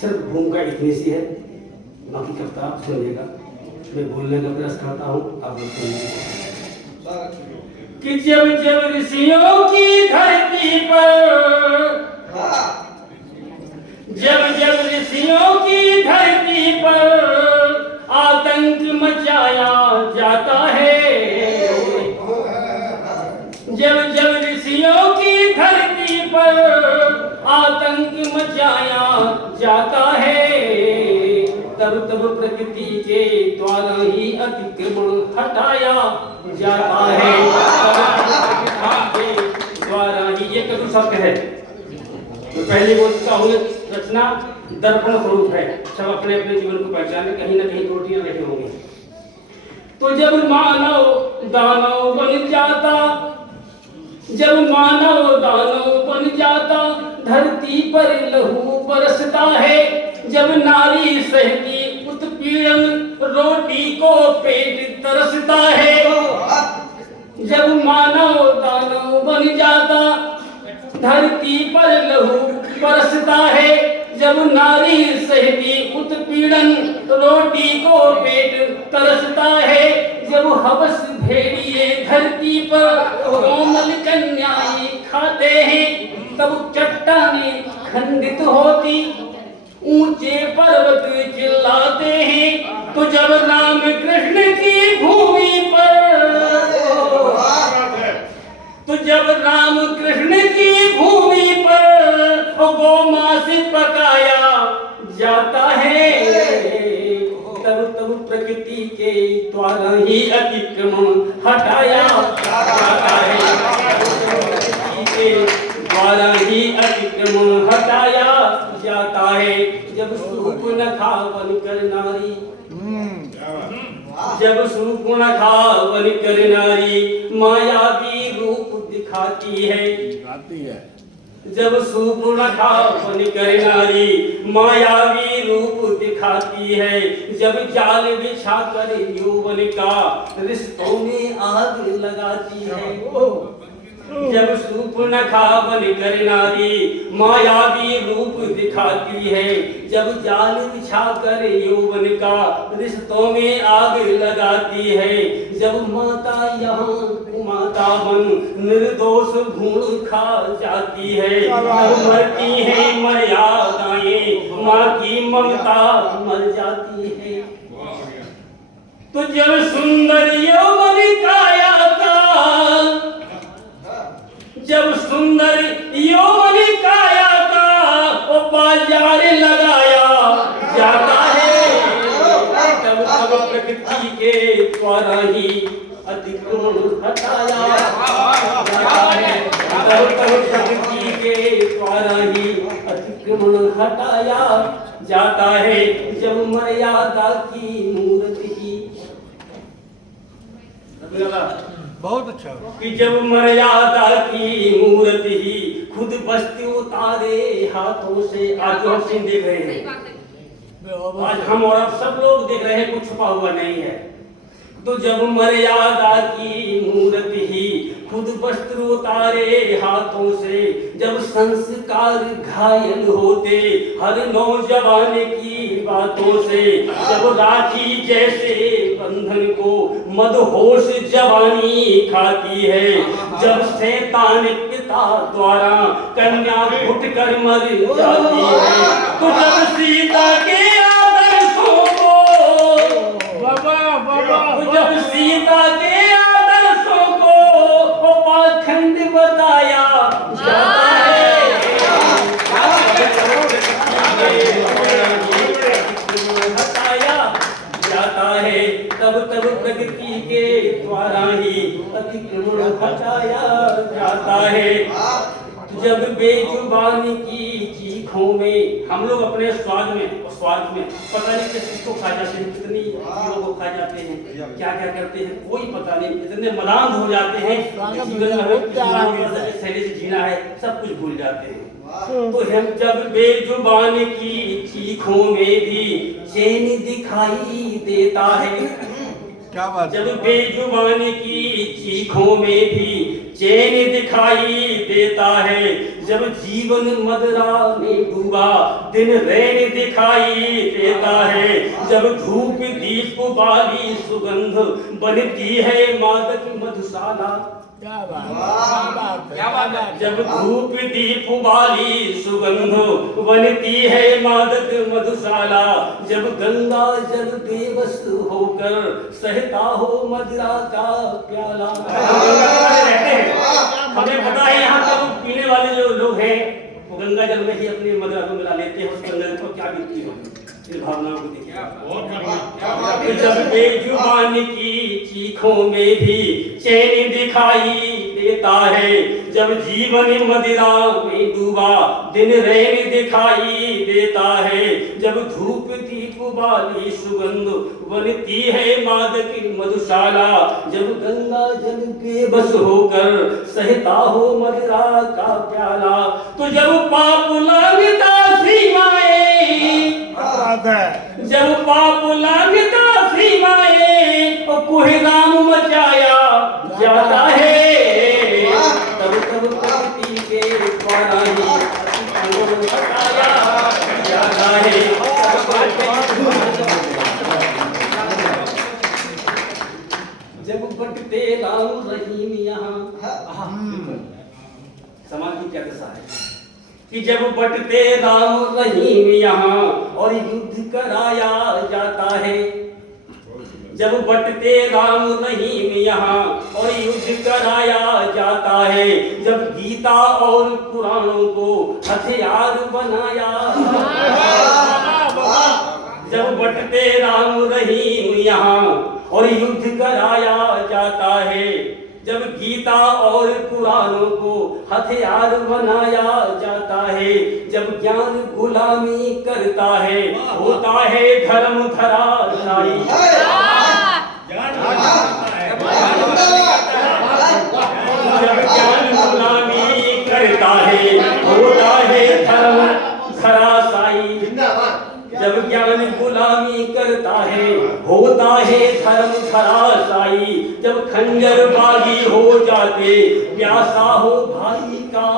सिर्फ भूमिका इतनी सी है, बाकी कविता आप सुनिएगा। मैं बोलने का प्रयास करता हूँ, आप सुनिएगा। कि जब जब ऋषियों की धरती पर, जब जब ऋषियों की धरती पर आतंक मचाया जाता है, जब जब ऋषियों की धरती पर आतंक मचाया जाता है, तब तब प्रकृति के द्वारा ही अतिक्रमण हटाया जाता है, द्वारा ही। ये कटु शब्द है तो पहले बोलता हूँ, रचना दर्पण स्वरूप है, सब अपने अपने जीवन को पहचाने, कहीं ना कहीं त्रुटियां रही होंगी। तो जब मानव दानव बन जाता, जब मानव दानव बन जाता, धरती पर लहू बरसता है, जब नारी सहती उत्पीड़न रोटी को पेट तरसता है, जब मानव दानव बन जाता, धरती पर लहू बरसता है, जब नारी सहती उत्पीड़न रोटी को पेट तरसता है, जब हवस भेड़िए धरती पर कोमल कन्याएं खाते हैं, तब चट्टानें खंडित होती ऊंचे पर्वत चिल्लाते हैं। तो जब राम कृष्ण की भूमि पर, तो जब राम कृष्ण की भूमि पर गौमांस पकाया जाता है, तब तब प्रकृति के द्वारा ही अतिक्रमण हटाया जाता है, प्रकृति के द्वारा ही अतिक्रमण हटाया जाता है। जब सूप न खावन कर नारी, जब सूप न खावन कर नारी मायावी रूप दिखाती है, जब सूप न खावन कर नारी मायावी रूप दिखाती है, जब जाल बिछा कर यौवन का रिश्तों में आग लगाती है, जब सूप न खावन कर नारी मायावी रूप दिखाती है, जब जाल बिछा कर यौवन का रिश्तों में आग लगाती है, जब माता यहाँ माता बन निर्दोष भूण खा जाती है, तब मरती है मर्यादाएं, माँ की ममता मर जाती है। तो जब सुंदर यौवन काया का, जब सुंदर यौवन काया का वो बाजार लगाया जाता है, तब तब प्रकृति के द्वारा ही अतिक्रमण हटाया जाता है, तब तब प्रकृति के द्वारा ही अतिक्रमण हटाया जाता है, जब मर्यादा की मूर्ति ही बहुत अच्छा कि जब मर्यादा की मूर्ति ही खुद बस्ती उतारे हाथों से। आज जो हम सीन देख रहे हैं, आज हम और आप सब लोग देख रहे हैं, कुछ छुपा हुआ नहीं है। तो जब मर्यादा की मूर्ति ही खुद वस्त्र उतारे हाथों से, जब संस्कार घायल होते हर नौजवान की बातों से, जब राखी जैसे बंधन को मदहोश जवानी खाती है, जब शैतान पिता द्वारा कन्या घुट कर मर जाती है, तो जब सीता के आदर्शों को, जब सीता के आदर्शों को पाखंड बताया जाता है, हटाया जाता है, तब तब प्रगति के द्वारा ही अतिक्रमण हटाया जाता है। जब बेजुबान की चीखों में हम लोग अपने स्वार्थ में पता नहीं किसको खा जाते हैं, कितनी चीजों को खा जाते हैं, क्या क्या करते हैं कोई पता नहीं, इतने मलांध हो जाते हैं, जीवन में शैली से जीना है सब कुछ भूल जाते हैं। तो हम जब बेजुबान की चीखों में भी चैन दिखाई देता है, क्या बात, जब बेजुबान की चीखों में भी चैन दिखाई देता है, जब जीवन मदरा में डूबा दिन रैन दिखाई देता है, जब धूप दीप वाली सुगंध बनती है मादक मधुशाला, जब धूप दीप वाली सुगंध बनती है मादक मधुशाला, जब गंगा जल बेबस होकर सहता हो मदिरा का प्याला। हमें पता है यहाँ तक पीने वाले जो लोग हैं वो गंगा जल में ही अपनी मदिरा को मिला लेते हैं, उस गंगा को क्या बीतती होगी, इन भावनाओं को देखिए। जब बेजुबान की चीखों में भी चैन दिखाई देता है, जब जीवन मदिरा में डूबा दिन रैन दिखाई देता है, जब धूप दीप वाली सुगंध बनती है मादक मधुशाला, जब गंगा जल बेबस होकर सहता हो मदिरा का प्याला, तो जब पाप लगता सीमाएं, जब पाप लगता सीमाएं और कोहराम मचाया जाता है, तब तब प्रकृति के द्वारा ही हटाया जाता है। जब बटते राम रहीम यहाँ, समाज की क्या दशा है कि जब बटते राम रहीम यहाँ और युद्ध कराया जाता है, जब बटते राम रहीम यहाँ और युद्ध कराया जाता है, जब गीता और पुराणों को हथियार बनाया, जब बटते राम रहीम यहाँ और युद्ध कराया जाता है, जब गीता और कुरानों को हथियार बनाया जाता है, जब ज्ञान गुलामी करता है, होता है धर्म धराशायी। जब ज्ञान गुलामी करता है, होता है धर्म धराशायी। जब ज्ञान गुलामी करता है, होता है धर्म धराशायी। जब खंजर बागी हो जाते, प्यासा हो भाई का।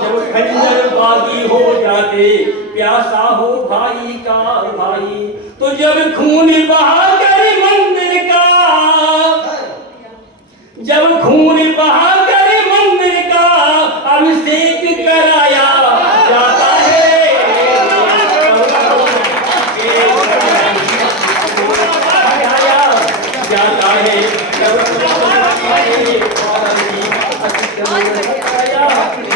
जब खंजर बागी हो जाते, प्यासा हो भाई का भाई। तो जब खून बहाकर मंदिर का, जब खून बहाकर मंदिर का अभिषेक कराया जाता है, जाता है,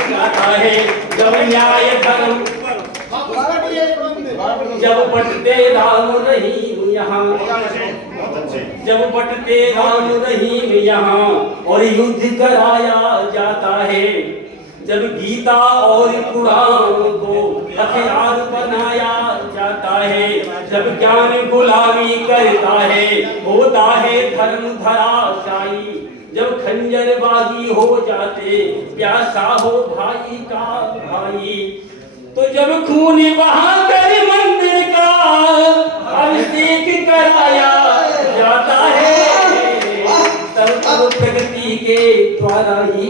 जाता है। जब न्याय धर्म, जब बटते राम रहीम यहाँ, जब बटते राम रहीम यहाँ और युद्ध कराया जाता है, जब गीता और कुरान को हथियार बनाया जाता है, जब ज्ञान गुलामी करता है, होता है धर्म धराशायी। जब खंजरबाजी हो जाते, प्यासा हो भाई का भाई। तो जब खून बहाकर मंदिर का अभिषेक कराया जाता है, तब प्रगति के द्वारा ही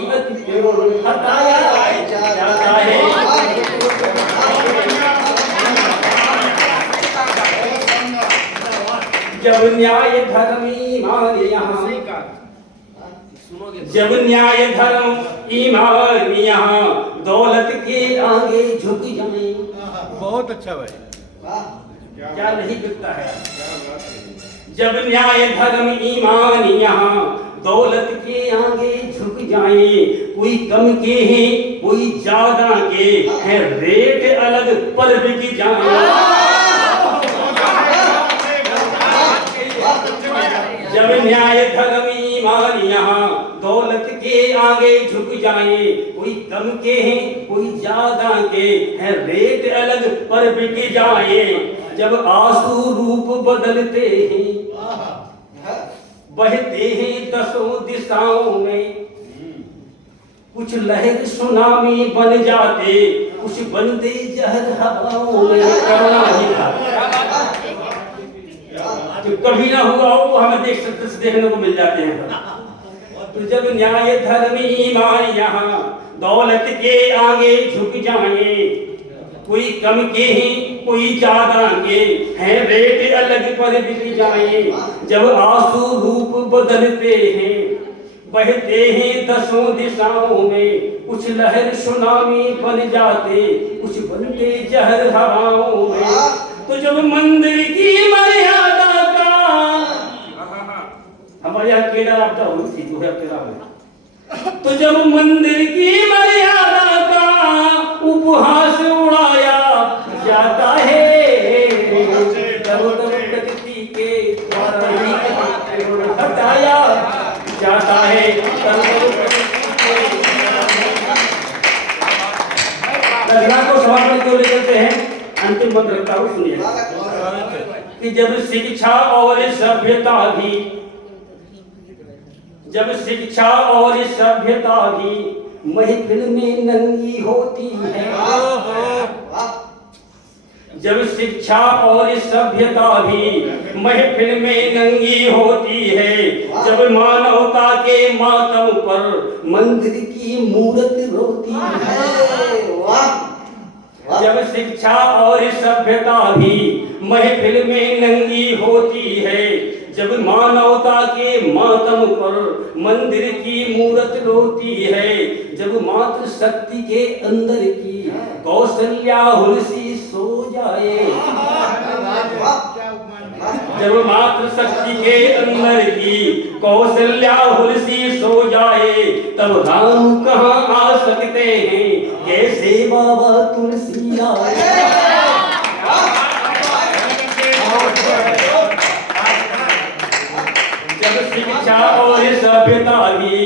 हटाया जाता है। जब न्याय धर्म ईमान यहाँ, जब न्याय धर्म ईमान यहाँ दौलत के आगे झुक जाए। बहुत अच्छा भाई, क्या नहीं बिकता है। जब न्याय धर्म ईमान यहाँ दौलत के आगे झुक जाए, कोई कम के हैं कोई ज्यादा के है, रेट अलग पर बिक जाए। जब न्याय धर्म ईमान यहाँ दौलत के आगे झुक जाए, कोई कम के हैं कोई ज्यादा के हैं, रेट अलग पर बिक जाए। जब आंसू रूप बदलते हैं, बहते हैं दसों दिशाओं में, कुछ लहर सुनामी बन जाते, कुछ बनते जहर हवाओं में। करना ही था, जो कभी ना हुआ वो हमें देखने को मिल जाते हैं। तो जब न्याय धर्म ईमान यहाँ दौलत के आगे झुक जाए, कोई कम के हैं कोई ज्यादा के हैं, रेट अलग पर बिक जाए। जब आंसू रूप बदलते हैं, बहते हैं दसों दिशाओं में, कुछ लहर सुनामी बन जाते, कुछ बनते जहर हवाओं में। तो जब मंदिर की मर्यादा का, हमारे यहाँ केदार आपदा हुई थी 2013 में, तो जब मंदिर की मर्यादा का उपहास उड़ाया जाता है, तब प्रकृति के द्वारा ही हटाया जाता है। रचना को समर्पण क्यों लेते हैं? अंतिम मंत्र रखता हूँ, सुनिए कि जब शिक्षा और सभ्यता भी, जब शिक्षा और सभ्यता भी महफिल में नंगी होती है, जब शिक्षा और सभ्यता भी महफिल में नंगी होती है, जब मानवता के मातम पर मंदिर की मूरत रोती है, जब शिक्षा और सभ्यता भी महफिल में नंगी होती है, जब मानवता के मातम पर मंदिर की मूरत रोती है, जब मातृ शक्ति के अंदर की कौशल्या हुलसी सो जाए, जब मातृ शक्ति के अंदर की कौशल्या हुलसी सो जाए, तब राम कहाँ आ सकते हैं, कैसे बाबा तुलसी आए। जब और सभ्यता भी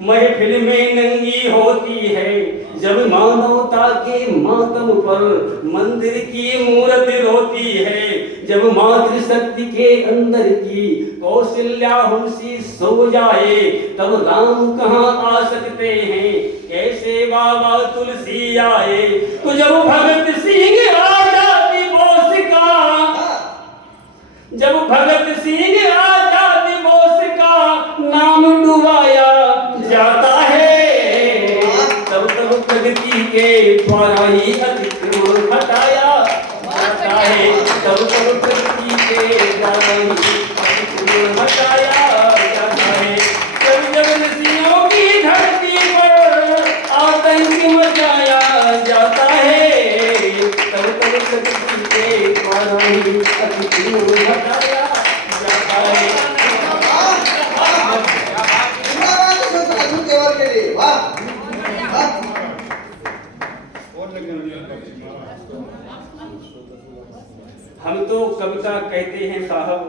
महफिल में नंगी होती है, जब मानवता के मातम पर मंदिर की मूर्त रोती है, जब मातृशक्ति के अंदर की कौशल्या हमसी सो जाए, तब राम कहाँ आ सकते हैं, कैसे बाबा तुलसी आए। तो जब भगत सिंह आजादी बोस का, जब भगत सिंह आजादी बोस का नाम डुबाया जाता है, तब तब प्रगति के द्वारा ही अतिक्रमण हटाया जाता है, तब तब प्रगति के द्वारा ही अतिक्रमण हटाया जाता है। जब जब नदियों की धरती पर आतंक मचाया जाता है, तब तब प्रगति के द्वारा ही अतिक्रमण हटाया जाता है। हम तो कविता कहते हैं साहब,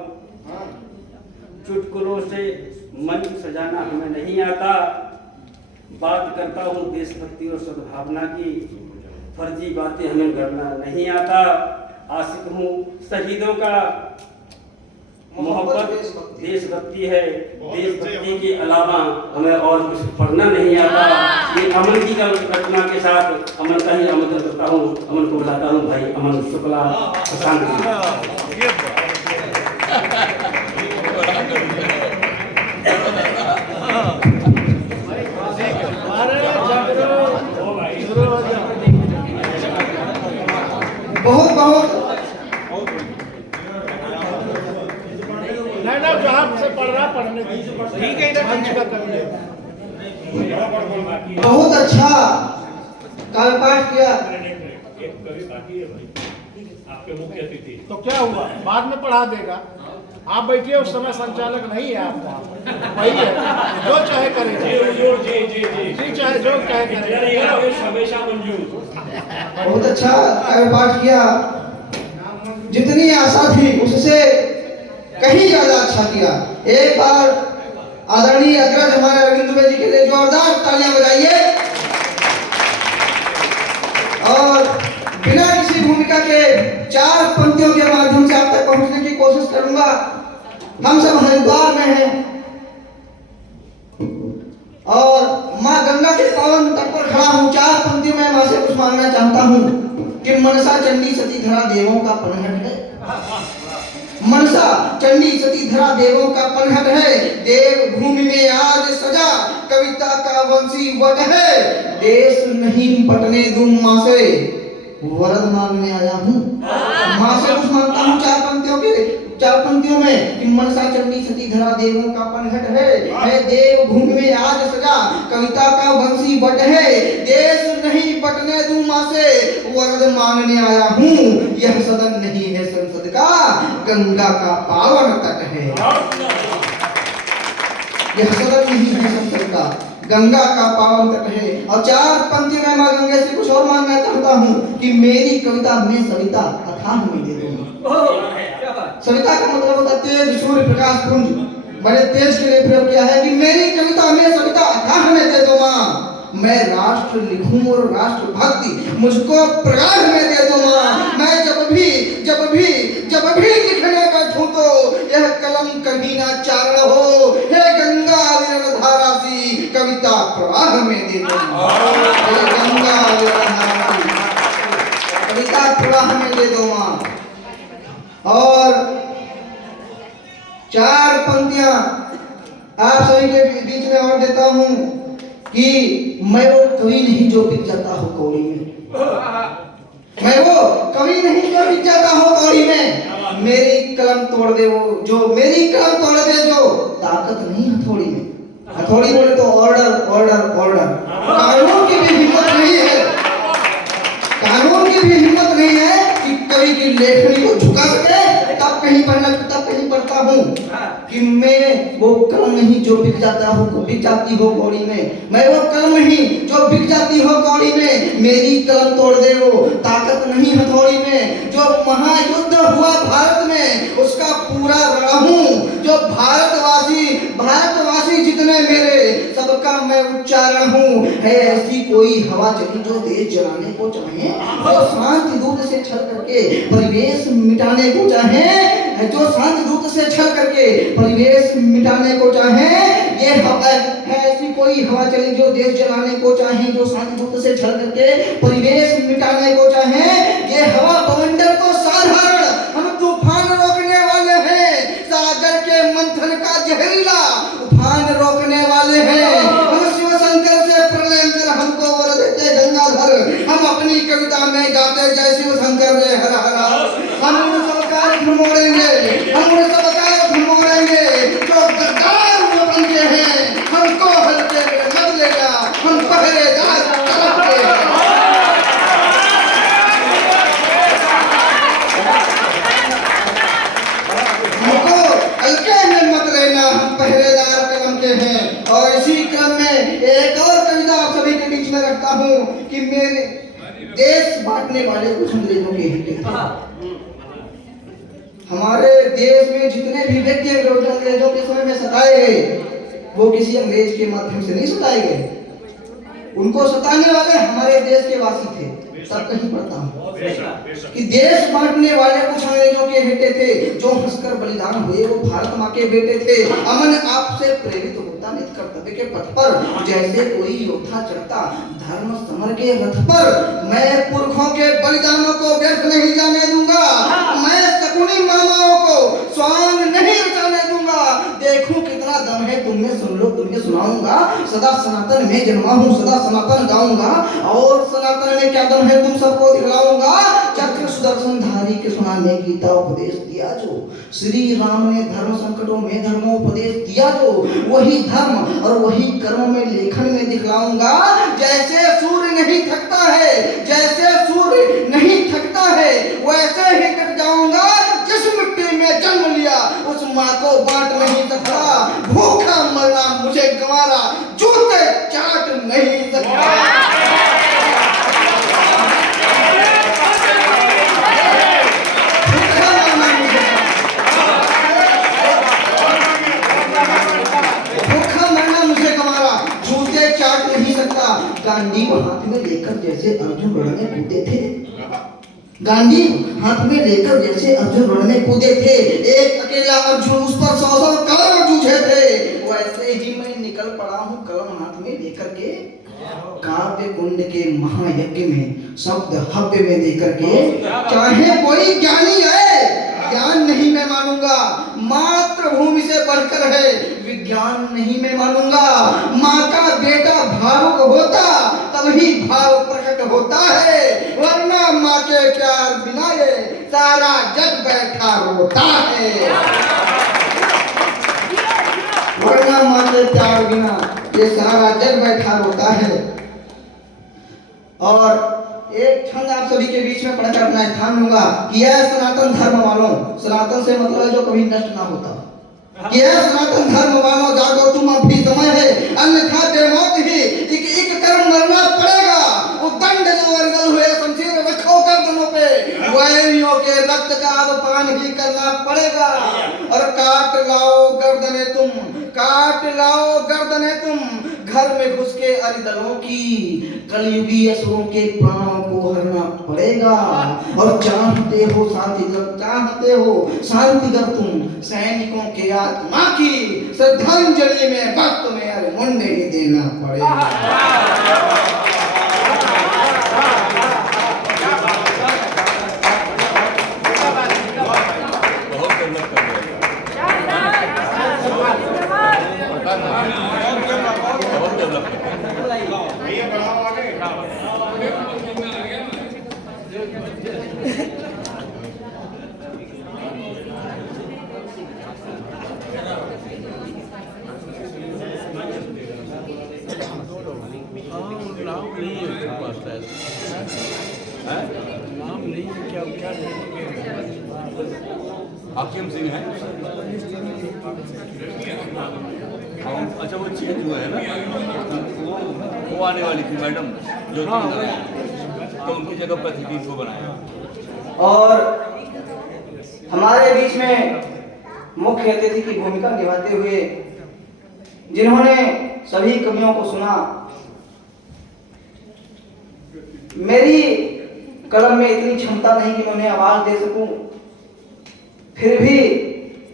चुटकुलों से मन सजाना हमें नहीं आता। बात करता हूँ देशभक्ति और सद्भावना की, फर्जी बातें हमें करना नहीं आता। आशिक हूँ शहीदों का, मोहब्बत देशभक्ति है, देशभक्ति के अलावा हमें और कुछ पढ़ना नहीं आता। ये अमन की रचना के साथ अमन का ही आमंत्रण करता हूँ, अमन को बुलाता हूँ भाई अमन शुक्ला बहुत बहुत मैडम जहाँ से पढ़ रहा पढ़ने ठीक है, इधर मंच का कर ले। बहुत अच्छा काव्य पाठ किया। आपके मुख्य अतिथि तो क्या हुआ, बाद में पढ़ा देगा। आप बैठिए, उस समय संचालक नहीं है आपका, वही है, जो चाहे करेगा, जी चाहे जो चाहे करेगा, हमेशा मंजूर। बहुत अच्छा काव्य पाठ किया, जितनी आशा थी उससे कहीं ज्यादा अच्छा किया। एक बार आदरणीय अग्रज हमारे अरविंद दुबे जी के लिए जोरदार तालियां बजाइए। और बिना किसी भूमिका के 4 पंक्तियों के माध्यम से आप तक पहुंचने की कोशिश करूंगा। हम सब हरिद्वार में हैं और माँ गंगा के पावन तट पर खड़ा हूँ। 4 पंक्तियों में माँ से कुछ मांगना चाहता हूँ कि मनसा चंडी सती धरा देवों का पनघट है, मनसा चंडी सती धरा देवों का पनघट है, देव भूमि में आज सजा कविता का वंशी वट है, देश नहीं पटने दूं माँ से वरद मांगने आया हूँ। माँ से कुछ मांगता हूँ 4 पंक्तियों में कि मनसा चंडी सती धरा देवों का पनघट है, देव भूमि में आज सजा कविता का वंशी वट है, देश नहीं पटने दूं माँ से वरद मांगने आया हूँ, यह सदन नहीं है संसद का गंगा का पावन तट है, यह सदन नहीं है संसद का गंगा का पावन तट है। और 4 पंक्तियों में माँ गंगा से कुछ और मांगना चाहता हूँ कि मेरी कविता में सविता अथाह में दे दूंगा। सविता का मतलब होता है तेज, सूर्य प्रकाश पुंज, बड़े तेज के लिए प्रयोग किया है कि मेरी कविता में सविता अथाह में दे दो माँ, मैं राष्ट्र लिखूं और राष्ट्र भक्ति मुझको प्रगाढ़ में दे दो माँ, मैं जब भी लिखने बैठूं तो यह कलम कभी ना चारण हो, हे गंगा विरल धारा सी कविता प्रवाह में दे दो, हे गंगा विरल धारा सी कविता प्रवाह में दे दो माँ। और 4 पंक्तियां आप सभी के बीच में और देता हूं कि मैं वो कवि नहीं जो बिक जाता हो कौड़ी में, मैं वो कवि नहीं जो बिक जाता हो कौड़ी में, मेरी कलम तोड़ दे वो जो, मेरी कलम तोड़ दे जो, ताकत नहीं हथौड़ी में। हथौड़ी बोले तो ऑर्डर ऑर्डर ऑर्डर, कानून की भी हिम्मत नहीं है, कानून की भी हिम्मत नहीं है कि कवि की लेखनी को झुका सके, तब कहीं पर करता हूँ कि मैं वो कलम नहीं जो बिक जाती हो कौड़ी में, मैं वो कलम नहीं जो बिक जाती हो कौड़ी में, मेरी कलम तोड़ दे वो ताकत नहीं हथौड़ी में। जो महायुद्ध हुआ भारत में उसका पूरा रण हूँ, जो भारतवासी जितने मेरे सबका मैं उच्चारण हूँ। है ऐसी कोई हवा चली जो देश जलाने को चाहे, जो शांति दूत से छल करके परिवेश मिटाने को चाहे, जो शांति दूत से छल करके परिवेश मिटाने को चाहे। ये है ऐसी कोई हवा चली जो देश जलाने को चाहे, जो शांति दूत से छल करके परिवेश मिटाने को चाहे। ये हवा बवंडर तो साधारण, हम तूफान रोकने वाले हैं, सागर के मंथन का जहरीला तूफान रोकने वाले हैं। हम शिव शंकर से प्रलय कर हमको वर देते गंगाधर, हम अपनी कविता में गाते जय शिव शंकर जय हर हर। हम उन सबका मोड़ेंगे, हम उन सबका मोड़ेंगे जो गद्दार बन के हैं, हमको हल्के में मत लेगा, हम पहरेदार तरफ के हैं। हमको हल्के में मत लेना, हम पहरेदार कलम के हैं। और इसी क्रम में एक और कविता आप सभी के बीच में रखता हूँ कि मेरे देश बांटने वाले कुछ अंग्रेजों के हित थे। हमारे देश में जितने भी व्यक्ति अंग्रेजों के समय में सताए गए वो किसी अंग्रेज के माध्यम से नहीं सताए गए, उनको सताने वाले हमारे देश के वासी थे। सब कहीं पढ़ता हूँ कि देश बांटने वाले कुछ अंग्रेजों के बेटे थे, जो हंसकर बलिदान हुए वो भारत माँ के बेटे थे। अमन आपसे प्रेरित होता नित कर्तव्य के पथ पर, जैसे कोई योद्धा चढ़ता धर्म समर के रथ पर। मैं पुरखों के बलिदानों को व्यर्थ नहीं जाने दूंगा, मैं शकुनी मामाओं को स्वांग नहीं रचाने दूंगा। देखूं कितना दम है तुम में, सुन लो तुम्हें सुनाऊंगा। सदा सनातन में जन्मा हूँ, सदा सनातन गाऊंगा, और सनातन में क्या दम है तुम सबको दिखलाऊंगा। चक्र सुदर्शन धारी के सुनाने गीता उपदेश दिया जो, श्री राम ने धर्म संकटों में धर्मोपदेश दिया जो, वही धर्म और वही कर्म में लेखन में दिखलाऊंगा। जैसे सूर्य नहीं थकता है, जैसे सूर्य नहीं थकता है, वैसे ही कट जाऊंगा। जिस मिट्टी में जन्म लिया उस माँ को बांट नहीं सकता, भूखा मरना मुझे गंवारा, जूते चाट नहीं सकता। गांडीव हाथ में लेकर जैसे अर्जुन लड़ने कूदे थे, गांडीव हाथ में लेकर जैसे अर्जुन लड़ने कूदे थे, एक अकेला अर्जुन उस पर 100 कलम जूझे थे। वैसे ही मैं निकल पड़ा हूँ कलम हाथ में लेकर के, काव्य कुंड के महायज्ञ में शब्द हव्य में देकर के। चाहे कोई ज्ञानी है, ज्ञान नहीं मैं मानूंगा, मातृभूमि से बढ़कर है विज्ञान नहीं मैं मानूंगा। माँ का बेटा भावुक होता तभी भाव प्रकट होता है, वरना माँ के प्यार बिना ये सारा जग बैठा रोता है। वरना माँ के प्यार बिना ये सारा जग बैठा रोता है। और एक छंद आप सभी के बीच में पढ़कर अपना स्थान लूंगा कि यह सनातन धर्म वालों, सनातन से मतलब है जो कभी नष्ट ना होता। यह सनातन धर्म वालों जागो तुम अभी समय है, अन्यथा बेमौत ही एक कर्म मरना पड़ेगा। वो दंड जो अर्गल हुए शमशीर रखो गर्दनों पे, वैरियों के रक्त का अब पान ही करना पड़ेगा। और काट लाओ गर्दने तुम, काट लाओ गर्दने तुम, घर में घुस के अरिदलों की, कलयुगी असुरों के प्राणों को हरना पड़ेगा। और चाहते हो शांतिगर तुम सैनिकों के आत्मा की, श्रद्धांजलि में वक्त में अरे मुंडे ही देना पड़ेगा। नाम नहीं क्या हाकिम सिंह है। अच्छा वो चीज जो है ना वो आने वाली थी मैडम जो तो उनकी जगह पर अतिथि को बनाया। और हमारे बीच में मुख्य अतिथि की भूमिका निभाते हुए जिन्होंने सभी कवियों को सुना, मेरी कलम में इतनी क्षमता नहीं कि मैं उन्हें आवाज दे सकूं, फिर भी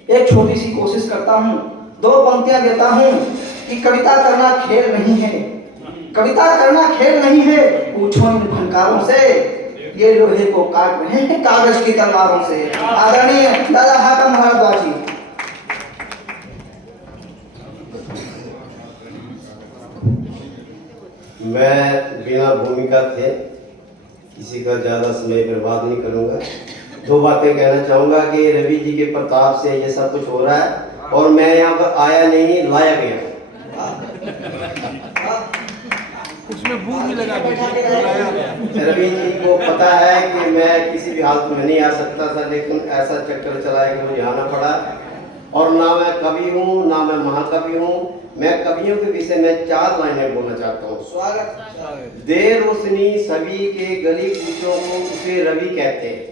एक छोटी सी कोशिश करता हूं, 2 पंक्तियां देता हूं कि कविता करना खेल नहीं है, कविता करना खेल नहीं है, पूछो इन फनकारों से, ये लोहे को काट रहे हैं कागज की तलवारों से। आदरणीय दादा हाकम भारद्वाज जी। मैं बिना भूमिका के किसी का ज़्यादा समय बर्बाद नहीं करूंगा। 2 बातें कहना चाहूँगा कि रवि जी के प्रताप से ये सब कुछ हो रहा है और मैं यहाँ पर आया नहीं, लाया गया। उसमें भूख भी लगा रवि जी को पता है कि मैं किसी भी हालत में नहीं आ सकता था, लेकिन ऐसा चक्कर चला है कि मुझे आना पड़ा। और ना मैं कवि हूँ ना मैं महाकवि हूँ, मैं कवियों के विषय में 4 लाइनें बोलना चाहता हूँ। स्वागत। देर रोशनी सभी के गली कूचों को उसे रवि कहते हैं।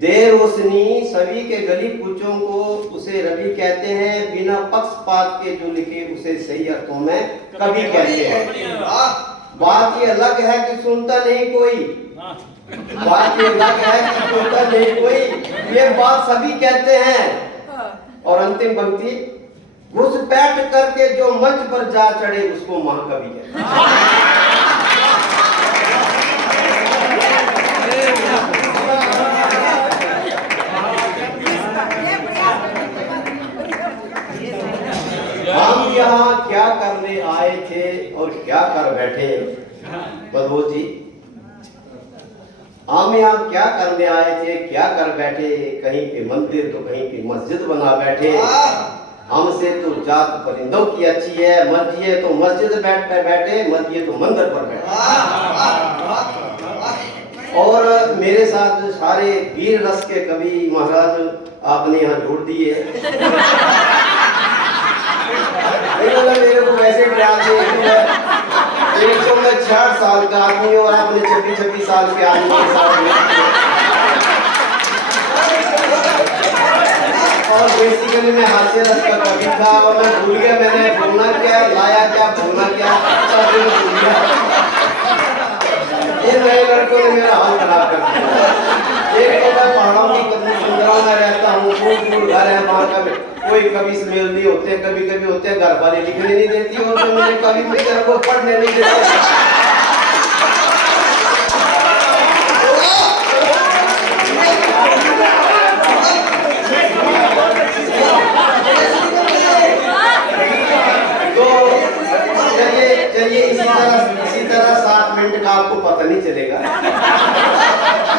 देर रोशनी सभी के गली कूचों को उसे रवि कहते हैं, बिना पक्षपात के जो लिखे उसे सही अर्थों में कवि कहते हैं। बात ये अलग है कि सुनता नहीं कोई, बात ये अलग है कि सुनता नहीं कोई, ये बात सभी कहते हैं। और अंतिम पंक्ति, घुसपैठ करके जो मंच पर जा चढ़े उसको महाकवि कहते हैं। हम यहाँ क्या करने आए थे और क्या कर बैठे बदबो जी? हम यहाँ क्या करने आए थे, क्या कर बैठे? कहीं पे मंदिर तो कहीं पे मस्जिद बना बैठे। हमसे तो जात परिंदों की अच्छी है, मर्जी है तो मस्जिद बैठे, मर्जी है तो मंदिर पर बैठे। और मेरे साथ सारे वीर रस के कवि महाराज आपने यहाँ जोड़ दिए। मेरे को वैसे प्यार दे, एक तो मैं 60 साल का आदमी और आपने 26 साल के आदमी के साथ। और बेसिकली मैं हास्य रस का कवि था और मैं भूल गया मैंने बोलना क्या, लाया क्या, बोलना क्या, सब भूल गया। इन नए लड़कों ने मेरा हाल खराब कर दिया। एक तो मैं पहाड़ों की कदम सुंदराओं में रहता हूँ, दूर घर है, वहाँ का कोई कभी स्मेल नहीं होते, कभी कभी होते हैं, घर वाले लिखने नहीं देती और तो मेरे कभी मेरी तरफ को पढ़ने नहीं देते। चलिए इसी तरह 7 मिनट का आपको पता नहीं चलेगा।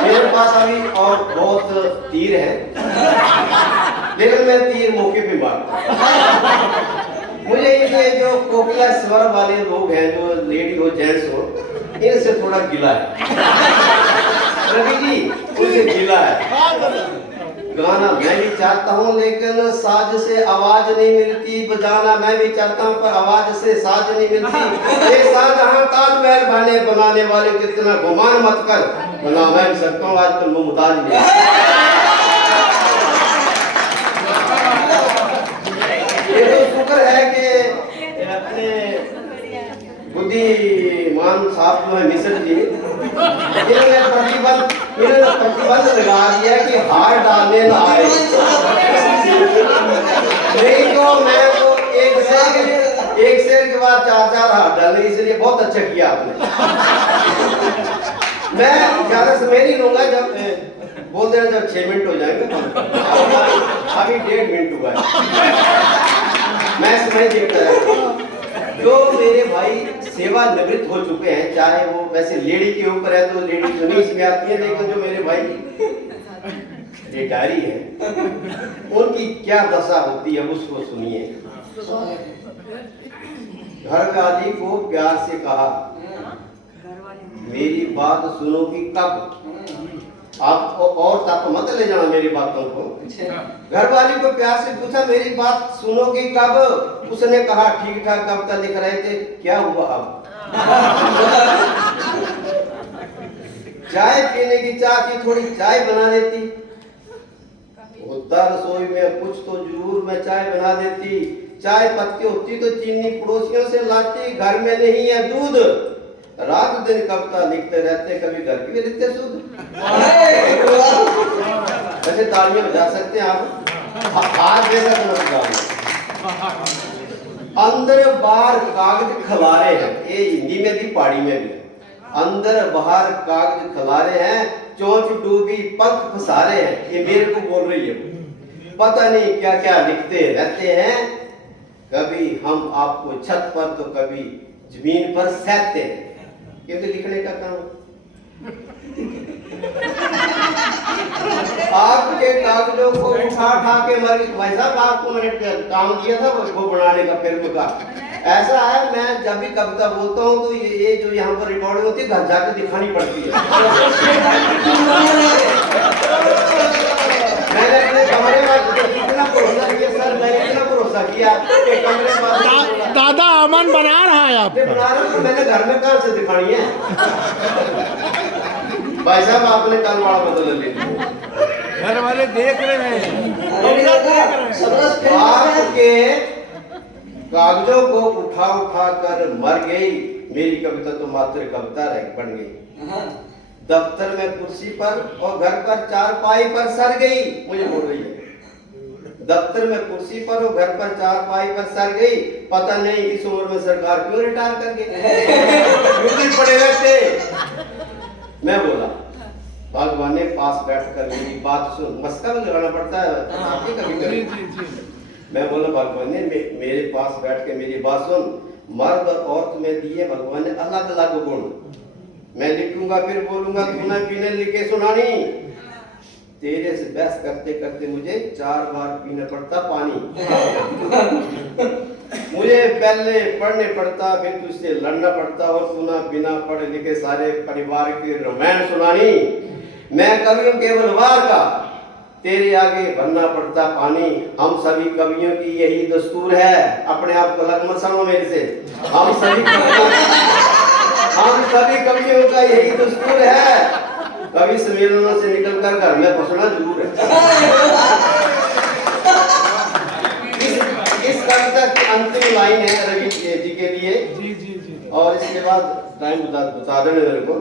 मेरे पास अभी और बहुत तीर है, लेकिन मैं तीर मौके पे मारता हूं। मुझे ये जो कोकिला स्वर वाले लोग हैं, जो लेडी हो जेंट्स हो, इनसे थोड़ा गिला है। रवि जी उनसे गिला है। गाना मैं भी चाहता हूँ लेकिन साज से आवाज नहीं मिलती, बजाना मैं भी चाहता हूँ पर आवाज से साज नहीं मिलती। ये शाहजहां ताजमहल बनाने वाले कितना गुमान मत कर, बना मैं भी सकता हूँ, आजकल मुमताज नहीं। ये तो शुक्र है कि अपने बुद्धिमान साहब जो है मिश्र जी, इन्होंने प्रतिबंध लगा दिया कि हार डालने ना आए। नहीं तो मैं तो एक शेर के बाद 4 हार डालने, इसलिए बहुत अच्छा किया आपने। मैं ज्यादा समय नहीं लूंगा, जब बोल देना जब 6 मिनट हो जाएंगे, अभी 1.5 मिनट हुआ है, मैं समय देखता रहता। जो मेरे भाई सेवानिवृत्त हो चुके हैं, चाहे वो वैसे लेडी के ऊपर है तो लेडी तो नहीं इसमें आती है, लेकिन जो मेरे भाई रिटायरी है उनकी क्या दशा होती है उसको सुनिए। घर वाली को प्यार से कहा, मेरी बात सुनोगी कब? आप और तक मत ले जाना मेरी बातों को। घर वाली को प्यार से पूछा मेरी बात सुनोगी कब? उसने कहा ठीक ठाक कविता लिख रहे थे। क्या हुआ अब? चाय पीने की चाह की थोड़ी चाय बना देती। होता रसोई में कुछ तो जरूर मैं चाय बना देती। चाय पत्ती होती तो चीनी पड़ोसियों से लाती। घर में नहीं है दूध, रात दिन कविता लिखते रहते, कभी घर की भी लिखते शुद्ध। वैसे तालियां बजा सकते हैं आप, हाथ जैसा समझदार। अंदर बाहर कागज खलारे हैं, ये हिंदी में भी पहाड़ी में भी। अंदर बाहर कागज खलारे हैं, चोंच डूबी पंख फसारे हैं। ये मेरे को बोल रही है, पता नहीं क्या क्या लिखते रहते हैं। कभी हम आपको छत पर तो कभी जमीन पर सहते हैं, क्योंकि लिखने का काम। आपके कागजों को उठा के मर भाई साहब, आपको मैंने काम दिया था वो बनाने का, फिल्म का। ऐसा है मैं जब भी कविता बोलता हूँ तो ये जो यहाँ पर रिकॉर्डिंग होती है घर जाकर दिखानी पड़ती है। मैंने अपने कमरे में कितना भरोसा किया सर, मैंने कितना भरोसा किया कि कमरे में दादा अमन बना रहा है आप बना रहा हूँ, मैंने घर में कहाँ से दिखानी है? भाई साहब आपने कल वाला बदल लिया, घर वाले देख रहे हैं। आपके कागजों को उठा उठा कर मर गई मेरी कविता तो मात्र कविता बन गई। दफ्तर में कुर्सी पर और घर पर चारपाई पर सर गई, मुझे बोल रही है। दफ्तर में कुर्सी पर और घर पर चारपाई पर सर गई। पता नहीं इस उम्र में सरकार क्यों रिटायर कर गई, पड़े रहते। मैं बोला भगवान ने पास बैठकर मेरी बात सुन, मस्का भी लगाना पड़ता है कभी कभी। मैं बोला भगवान ने मेरे पास बैठ के मेरी बात सुन। मर्द और औरत में दिए भगवान ने अलग अलग गुण। मैं लिखूंगा फिर बोलूंगा तूने पीने लिखे सुनानी। तेरे से बहस करते करते मुझे 4 बार पीना पड़ता पानी। मुझे पहले पढ़ने पड़ता फिर तुझसे लड़ना पड़ता और तूने बिना पढ़े लिखे सारे परिवार की रोमांस सुनानी। मैं कवियों केवल वार का तेरे आगे भरना पड़ता पानी। हम सभी कवियों की यही दस्तूर है, अपने आप को अलग मत समझो मेरे से। हम सभी कवियों का यही दस्तूर है, कवि सम्मेलनों से निकलकर घर में घुसना जरूर है। इस कविता की अंतिम लाइन है रवि जी के लिए। जी जी जी। और इसके बाद टाइम बता देने मेरे को।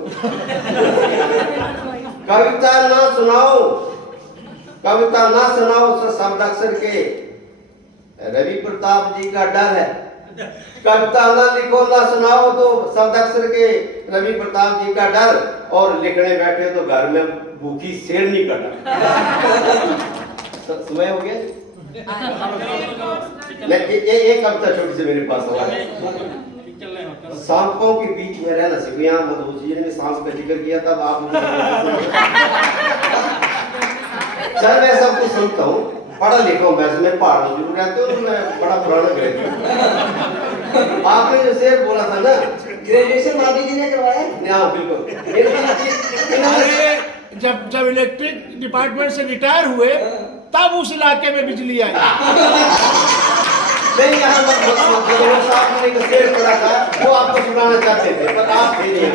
कविता ना सुनाओ, कविता ना सुनाओ तो शब्द अक्षर के रवि प्रताप जी का डर है। कविता ना लिखो ना सुनाओ तो शब्द अक्षर के रवि प्रताप जी का डर। और लिखने बैठे तो घर में भूखी शेरनी का डर। समय हो गया। एक कविता छोटी सी मेरे पास है। सांपों के बीच में रहना सीखो। यहाँ मधुजी ने सांप का जिक्र किया तब आप सर मैं सब कुछ सुनता हूँ, पढ़ा लिखा हूँ, वैसे मैं पहाड़ में जरूर रहता हूँ, मैं बड़ा पुराना ग्रेजुएट। आपने जो शेर बोला था ना, ग्रेजुएशन माधवी जी ने करवाया। हाँ बिल्कुल। जब इलेक्ट्रिक डिपार्टमेंट से रिटायर हुए तब उस इलाके में बिजली आई। नहीं यहाँ साहब ने एक शेर पढ़ा था वो आपको सुनाना चाहते थे पर आप थे नहीं।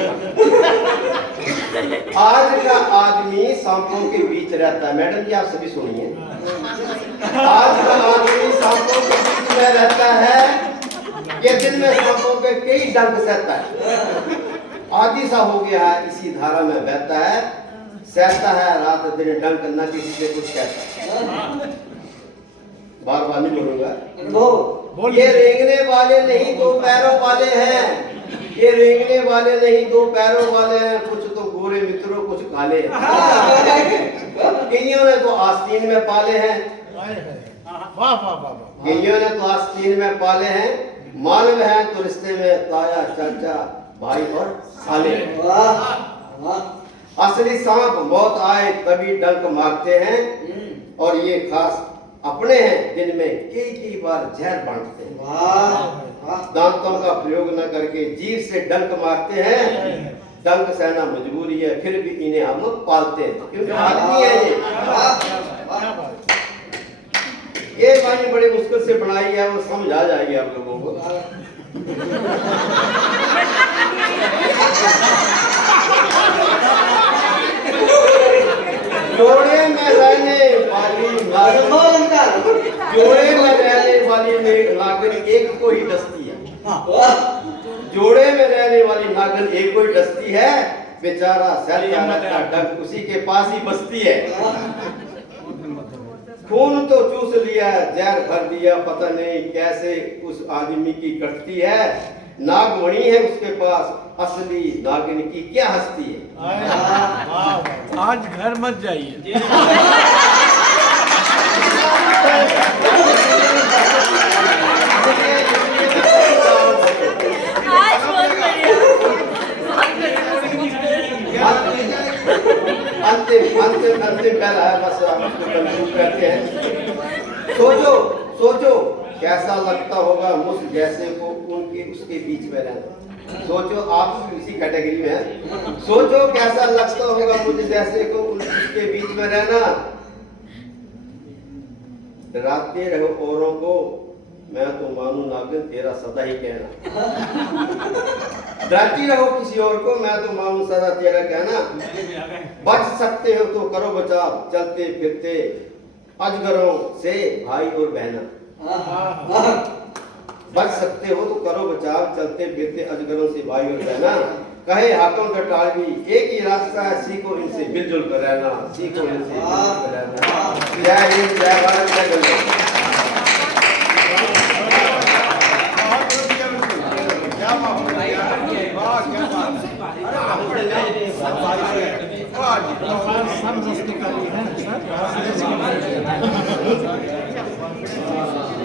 आज का आदमी सांपों के बीच रहता है। मैडम जी आप सभी सुनिए। आज का आदमी सांपों के बीच में रहता है, ये दिन में सांपों के कई डंक सहता है। आदि सा हो गया है इसी धारा में बहता है, सहता है रात दिन डंक न किसी से कुछ कहता। बार बार नहीं बोलूंगा। ये रेंगने वाले नहीं दो पैरों वाले हैं, ये रेंगने वाले नहीं दो पैरों वाले हैं। कुछ तो गोरे मित्रों कुछ काले। कईयों ने तो आस्तीन में पाले हैं, वाह वाह वाह। कईयों ने तो आस्तीन में पाले हैं। मालूम है तो रिश्ते में ताया चाचा भाई और साले। असली सांप मौत आए तभी डंक मारते हैं, और ये खास अपने हैं दिन में कई कई बार जहर बांटते हैं। दांतों का प्रयोग न करके जीभ से डंक मारते हैं। डंक सहना मजबूरी है, फिर भी इन्हें हम पालते हैं क्योंकि आदमी है ये वाणी बड़े मुश्किल से बनाई है, वो समझ आ जाएगी आप लोगों को। जोड़े में रहने वाली नागन एक को ही डसती है। जोड़े में रहने वाली नागन एक को ही डसती है, बेचारा का डंक उसी के पास ही बसती है। खून तो चूस लिया, जहर भर दिया, पता नहीं कैसे उस आदमी की कटती है। नागमणि है उसके पास, असली नागिन की क्या हस्ती है। आज घर मत जाइए। अंतिम पहला है, बस आपको कंक्लूड करते हैं। सोचो सोचो कैसा लगता होगा मुझ जैसे को उनके उसके बीच में रहना। सोचो, आप इसी कैटेगरी में हैं। सोचो कैसा लगता होगा मुझे जैसे को उसके बीच में रहना। डराते रहो औरों को, मैं तो मानू नागिन तेरा सदा ही कहना। डरती रहो किसी और को, मैं तो मानू सदा तेरा कहना। बच सकते हो तो करो बचाव, चलते फिरते अजगरों से भाई और बहना। बच सकते हो तो करो बचाव, चलते फिरते अजगरों से भाई और बहना। कहे हाथों का टालवी, एक ही रास्ता है, सीखो इनसे मिलजुल कर रहना, सीखो इनसे मिलजुल कर रहना। जय हिंद, जय भारत, जय गंगा।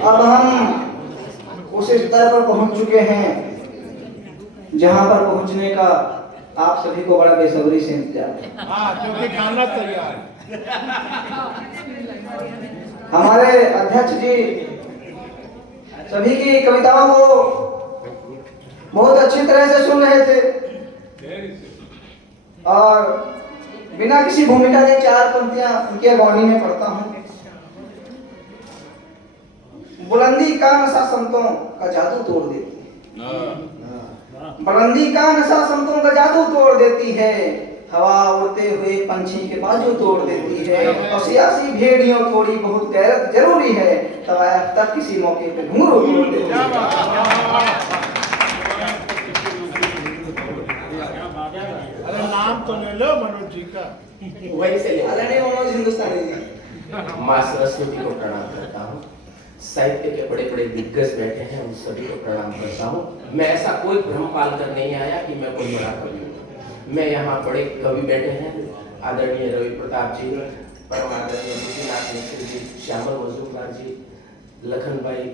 अब हम उस स्तर पर पहुंच चुके हैं जहां पर पहुंचने का आप सभी को बड़ा बेसब्री से इंतजार है। क्योंकि खाना तैयार है। हमारे अध्यक्ष जी सभी की कविताओं को बहुत अच्छी तरह से सुन रहे थे और बिना किसी भूमिका के 4 पंक्तियां उनके वाणी में पढ़ता हूं। बुलंदी का नशा संतों का जादू तोड़ देती है। बुलंदी का नशा संतों का जादू तोड़ देती है, हवा उड़ते हुए पंछी के बाजू तोड़ देती है। और सियासी भेड़ियों थोड़ी बहुत गैरत जरूरी है, तब किसी मौके पे घुंघरू तोड़ देती है। अरे नाम तो ले लो मनोज जी का। वही से ले आदरणीय मनोज हिंदुस्तानी जी। माँ सरस्वती को प्रणाम करता हूँ। साहित्य के बड़े बड़े दिग्गज बैठे हैं, उन सभी को प्रणाम करता हूँ। मैं ऐसा कोई भ्रम पाल कर नहीं आया कि मैं कोई बड़ा कवि हूँ। मैं यहाँ बड़े कवि बैठे हैं, आदरणीय रवि प्रताप जी, परम आदरणीय मुझीनाथ मिश्र जी, श्यामल मजूमदार जी, लखन भाई,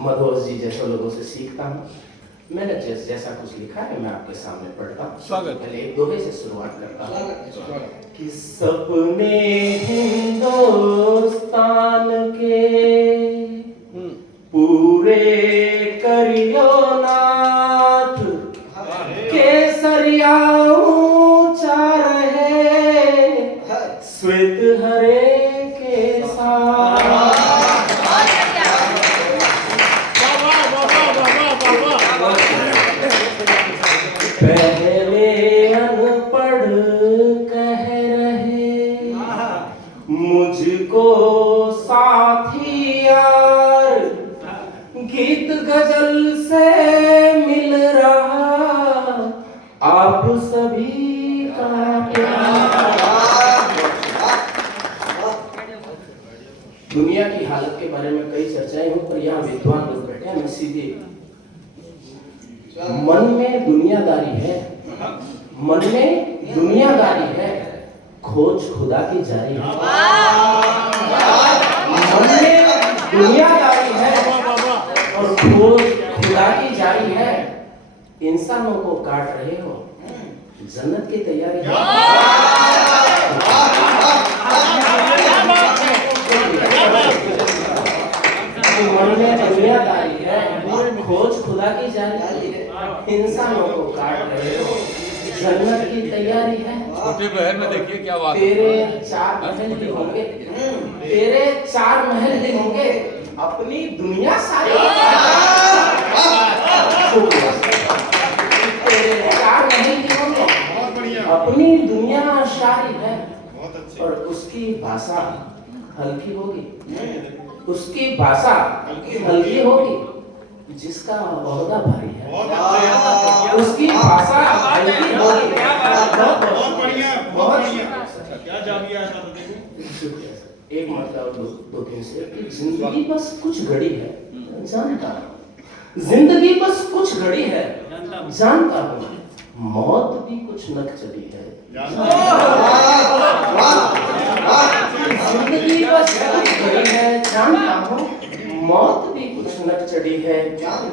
मधोस जी जैसे लोगों से सीखता हूँ। मैंने जैसा कुछ लिखा है मैं आपके सामने पढ़ता हूँ। स्वागत। पहले एक दोहे से शुरुआत करता हूँ कि सपने हिंदुस्तान के पूरे करियो नाथ, केसरिया ऊंचा रहे श्वेत हरे के साथ। पहले अनपढ़ कह रहे मुझको साथी यार, गीत गजल से मिल रहा आप सभी का प्यार। दुनिया की हालत के बारे में कई चर्चाएं हुई, पर यहाँ विद्वान लोग बैठे हैं। मैं सीधे मन में दुनियादारी है, मन में दुनियादारी है, खोज खुदा की जारी है। मन में दुनियादारी है और खोज खुदा की जारी है। इंसानों को काट रहे हो, जन्नत की तैयारी है। मन में दुनियादारी है, खोज खुदा की जारी है। इंसानों को काट रहे हो, जन्नत की तैयारी है। छोटे बहन में देखिए क्या बात है। तेरे 4 महल भी होंगे, तेरे 4 महल भी होंगे, अपनी दुनिया सारी तेरे 4 महल भी होंगे, अपनी दुनिया सारी है। और उसकी भाषा हल्की होगी, उसकी भाषा हल्की होगी, जिसका ओहदा भारी है उसकी भाषा हल्की होगी। बहुत बढ़िया, बहुत बढ़िया। क्या जानिए ऐसा तो देखो। एक मतलब दो तीन से कि जिंदगी बस कुछ घड़ी है, जानता हूँ। जिंदगी बस कुछ घड़ी है, जानता हूँ। मौत भी कुछ नक चली है, जिंदगी बस कुछ घड़ी है, जानता हूँ। मौत भी कुछ नक चढ़ी है,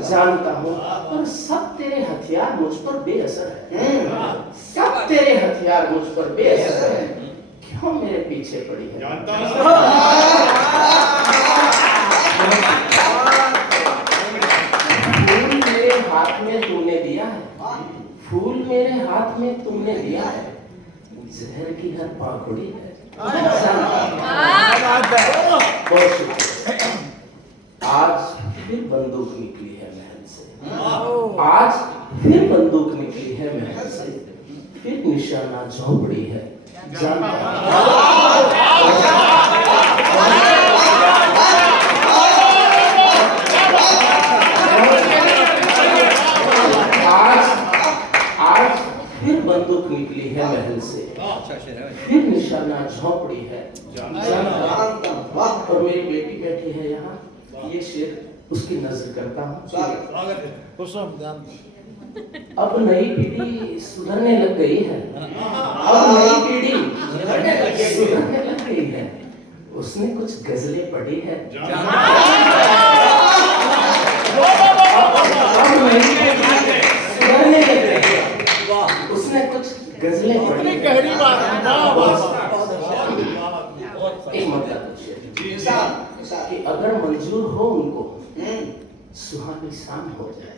जानता हूँ। और सब तेरे हथियार मुझ पर बेअसर है, सब तेरे हथियार मुझ पर बेअसर है। क्यों मेरे पीछे पड़ी है? फूल मेरे हाथ में तुमने दिया है, फूल मेरे हाथ में तुमने दिया है, जहर की हर पाखुड़ी है। बहुत शुक्रिया। आज फिर बंदूक निकली है महल से, आज फिर बंदूक निकली है महल से, फिर निशाना झोपड़ी है, जानता आज फिर बंदूक निकली है महल से, फिर निशाना झोपड़ी है, जानता हूं। और मेरी बेटी बैठी है यहाँ, ये शेर उसकी नजर करता हूँ। अब नई पीढ़ी सुधरने लग गई है, अब नई पीढ़ी सुधरने लग गई है। उसने कुछ गजलें पढ़ी है, अब नई पीढ़ी सुधरने लग गई है। उसने कुछ गजलें पढ़ी, गहरी बात। एक मतलब कि अगर मंजूर हो उनको सुहानी शाम हो जाए,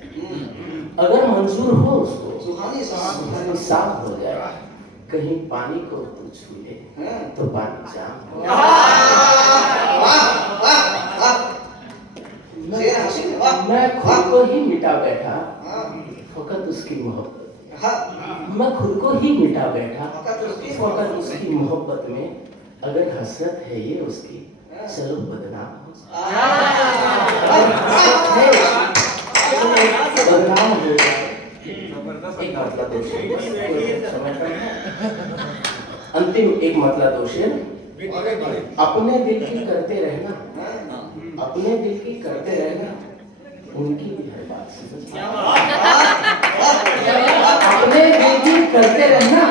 अगर मंजूर हो उसको सुहानी शाम हो जाए, कहीं पानी को तू छू ले तो पानी जाम हो मैं खुद को ही मिटा बैठा फकत उसकी मोहब्बत, मैं खुद को ही मिटा बैठा फकत उसकी मोहब्बत में। अगर हसरत है ये उसकी, चलो बदनाम हो बदनाम हो जाए। एक मतलब दो शेर, अंतिम एक मतलब दो शेर। अपने दिल की करते रहना, अपने दिल की करते रहना, उनकी भी हर बात समझना। अपने दिल की करते रहना,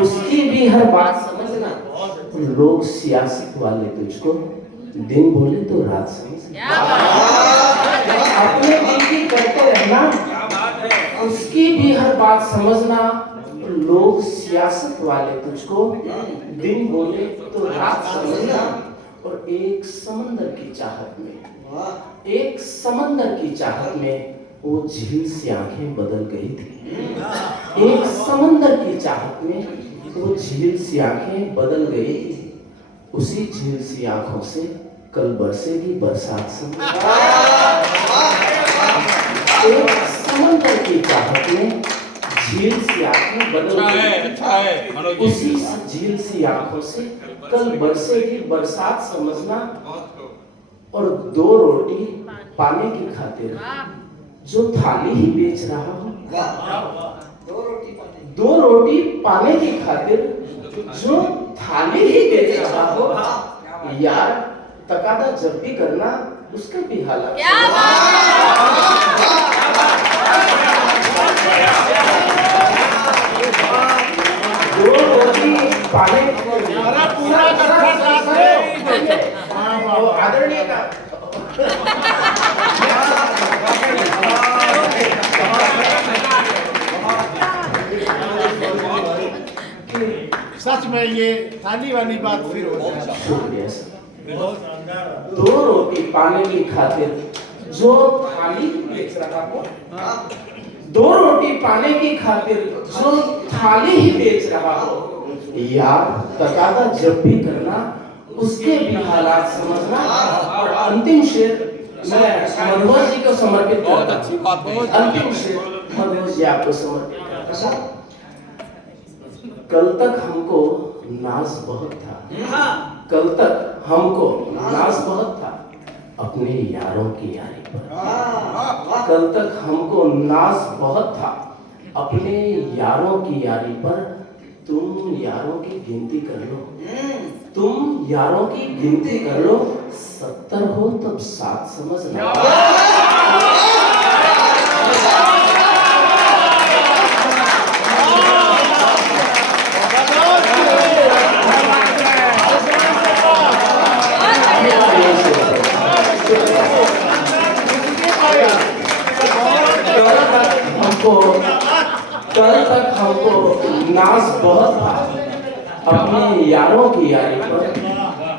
उसकी भी हर बात समझना। लोग सियासत वाले तुझको दिन बोले तो रात समझना। अपने दिल की करते रहना, उसकी भी हर बात समझना। लोग सियासत वाले तुझको दिन बोले तो रात समझना। और एक समंदर की चाहत में, एक समंदर की चाहत में वो झील से आंखें बदल गई थी। एक समंदर की चाहत में वो झील सी आंखें बदल गई थी। उसी झील सी आंखों से कल बरसेगी बरसात समझ। एक समंदर की चाहत में झील सी आंखें बदल गई, उसी झील सी आंखों से कल बरसेगी बरसात समझना। और 2 रोटी पाने की खातिर जो थाली ही बेच रहा हूँ, 2 रोटी पाने की खातिर जो थाली ही बेच रहा हो, यार तकादा जब भी करना उसका भी हालात। दो रोटी पाने आदरणीय का सच में ये थाली वाली बात फिर हो जाए। 2 रोटी पाने की खातिर जो थाली बेच रहा हो, 2 रोटी पाने की खातिर जो थाली ही बेच रहा हो, यार तकादा जब भी करना, उसके भी हालात समझना। और अंतिम शेर मैं मधुवर जी को समर्पित करता हूं। अंतिम शेर मधुवर जी आपको समर्पित करता हूं। कल तक हमको नाज बहुत था, कल तक हमको नाज बहुत था अपने यारों की यारी पर। कल तक हमको नाज बहुत था अपने यारों की यारी पर। तुम यारों की गिनती कर लो, तुम यारों की गिनती कर लो, 70 हो तब 7 समझना। कल तक हमको नाज बहुत था अपने यारों की यारी पर।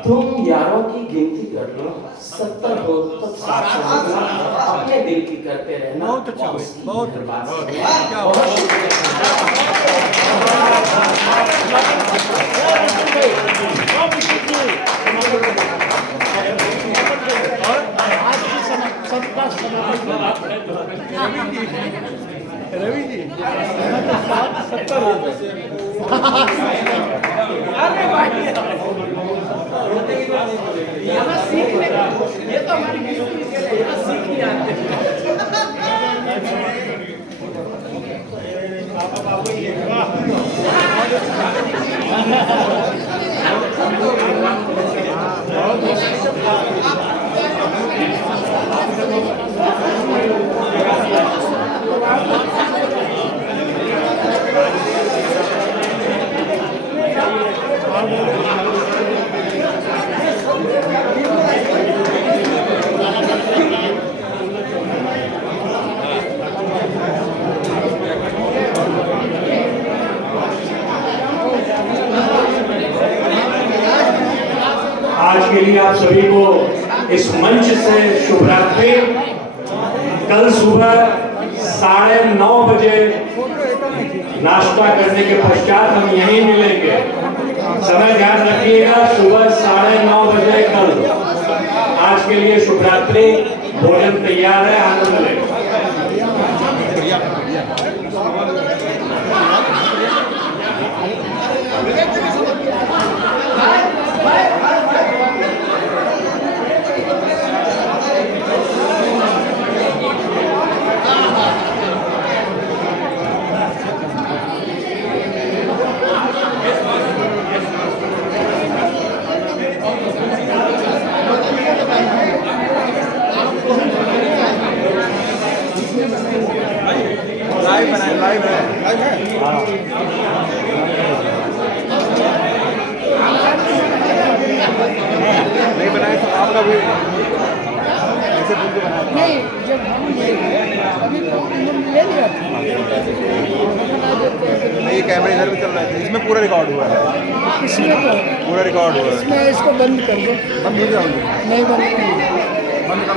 तुम यारों की गिनती कर लो, 70 हो तब 7 समझना। अपने दिल की करते रहना। बहुत अच्छा, बहुत रवि जी 70 हो गए। अरे भाई ये तो हमारी सीखने आते आज के लिए आप सभी को इस मंच से शुभ रात्रि। कल सुबह 9:30 बजे नाश्ता करने के पश्चात हम यहीं मिलेंगे। समय ध्यान रखिएगा, सुबह 9:30 बजे कल। आज के लिए शुभ रात्रि। भोजन तैयार है, आनंद लें। लाइव है। नहीं बनाए तो आपका भी ऐसे बोल के बनाया नहीं। जब हम अभी ले लिया नहीं, कैमरे इधर भी चल रहे थे। इसमें पूरा रिकॉर्ड हुआ है। इसमें तो पूरा रिकॉर्ड हुआ है। इसमें इसको बंद कर दो। बंद हो जाओगे? नहीं बंद कर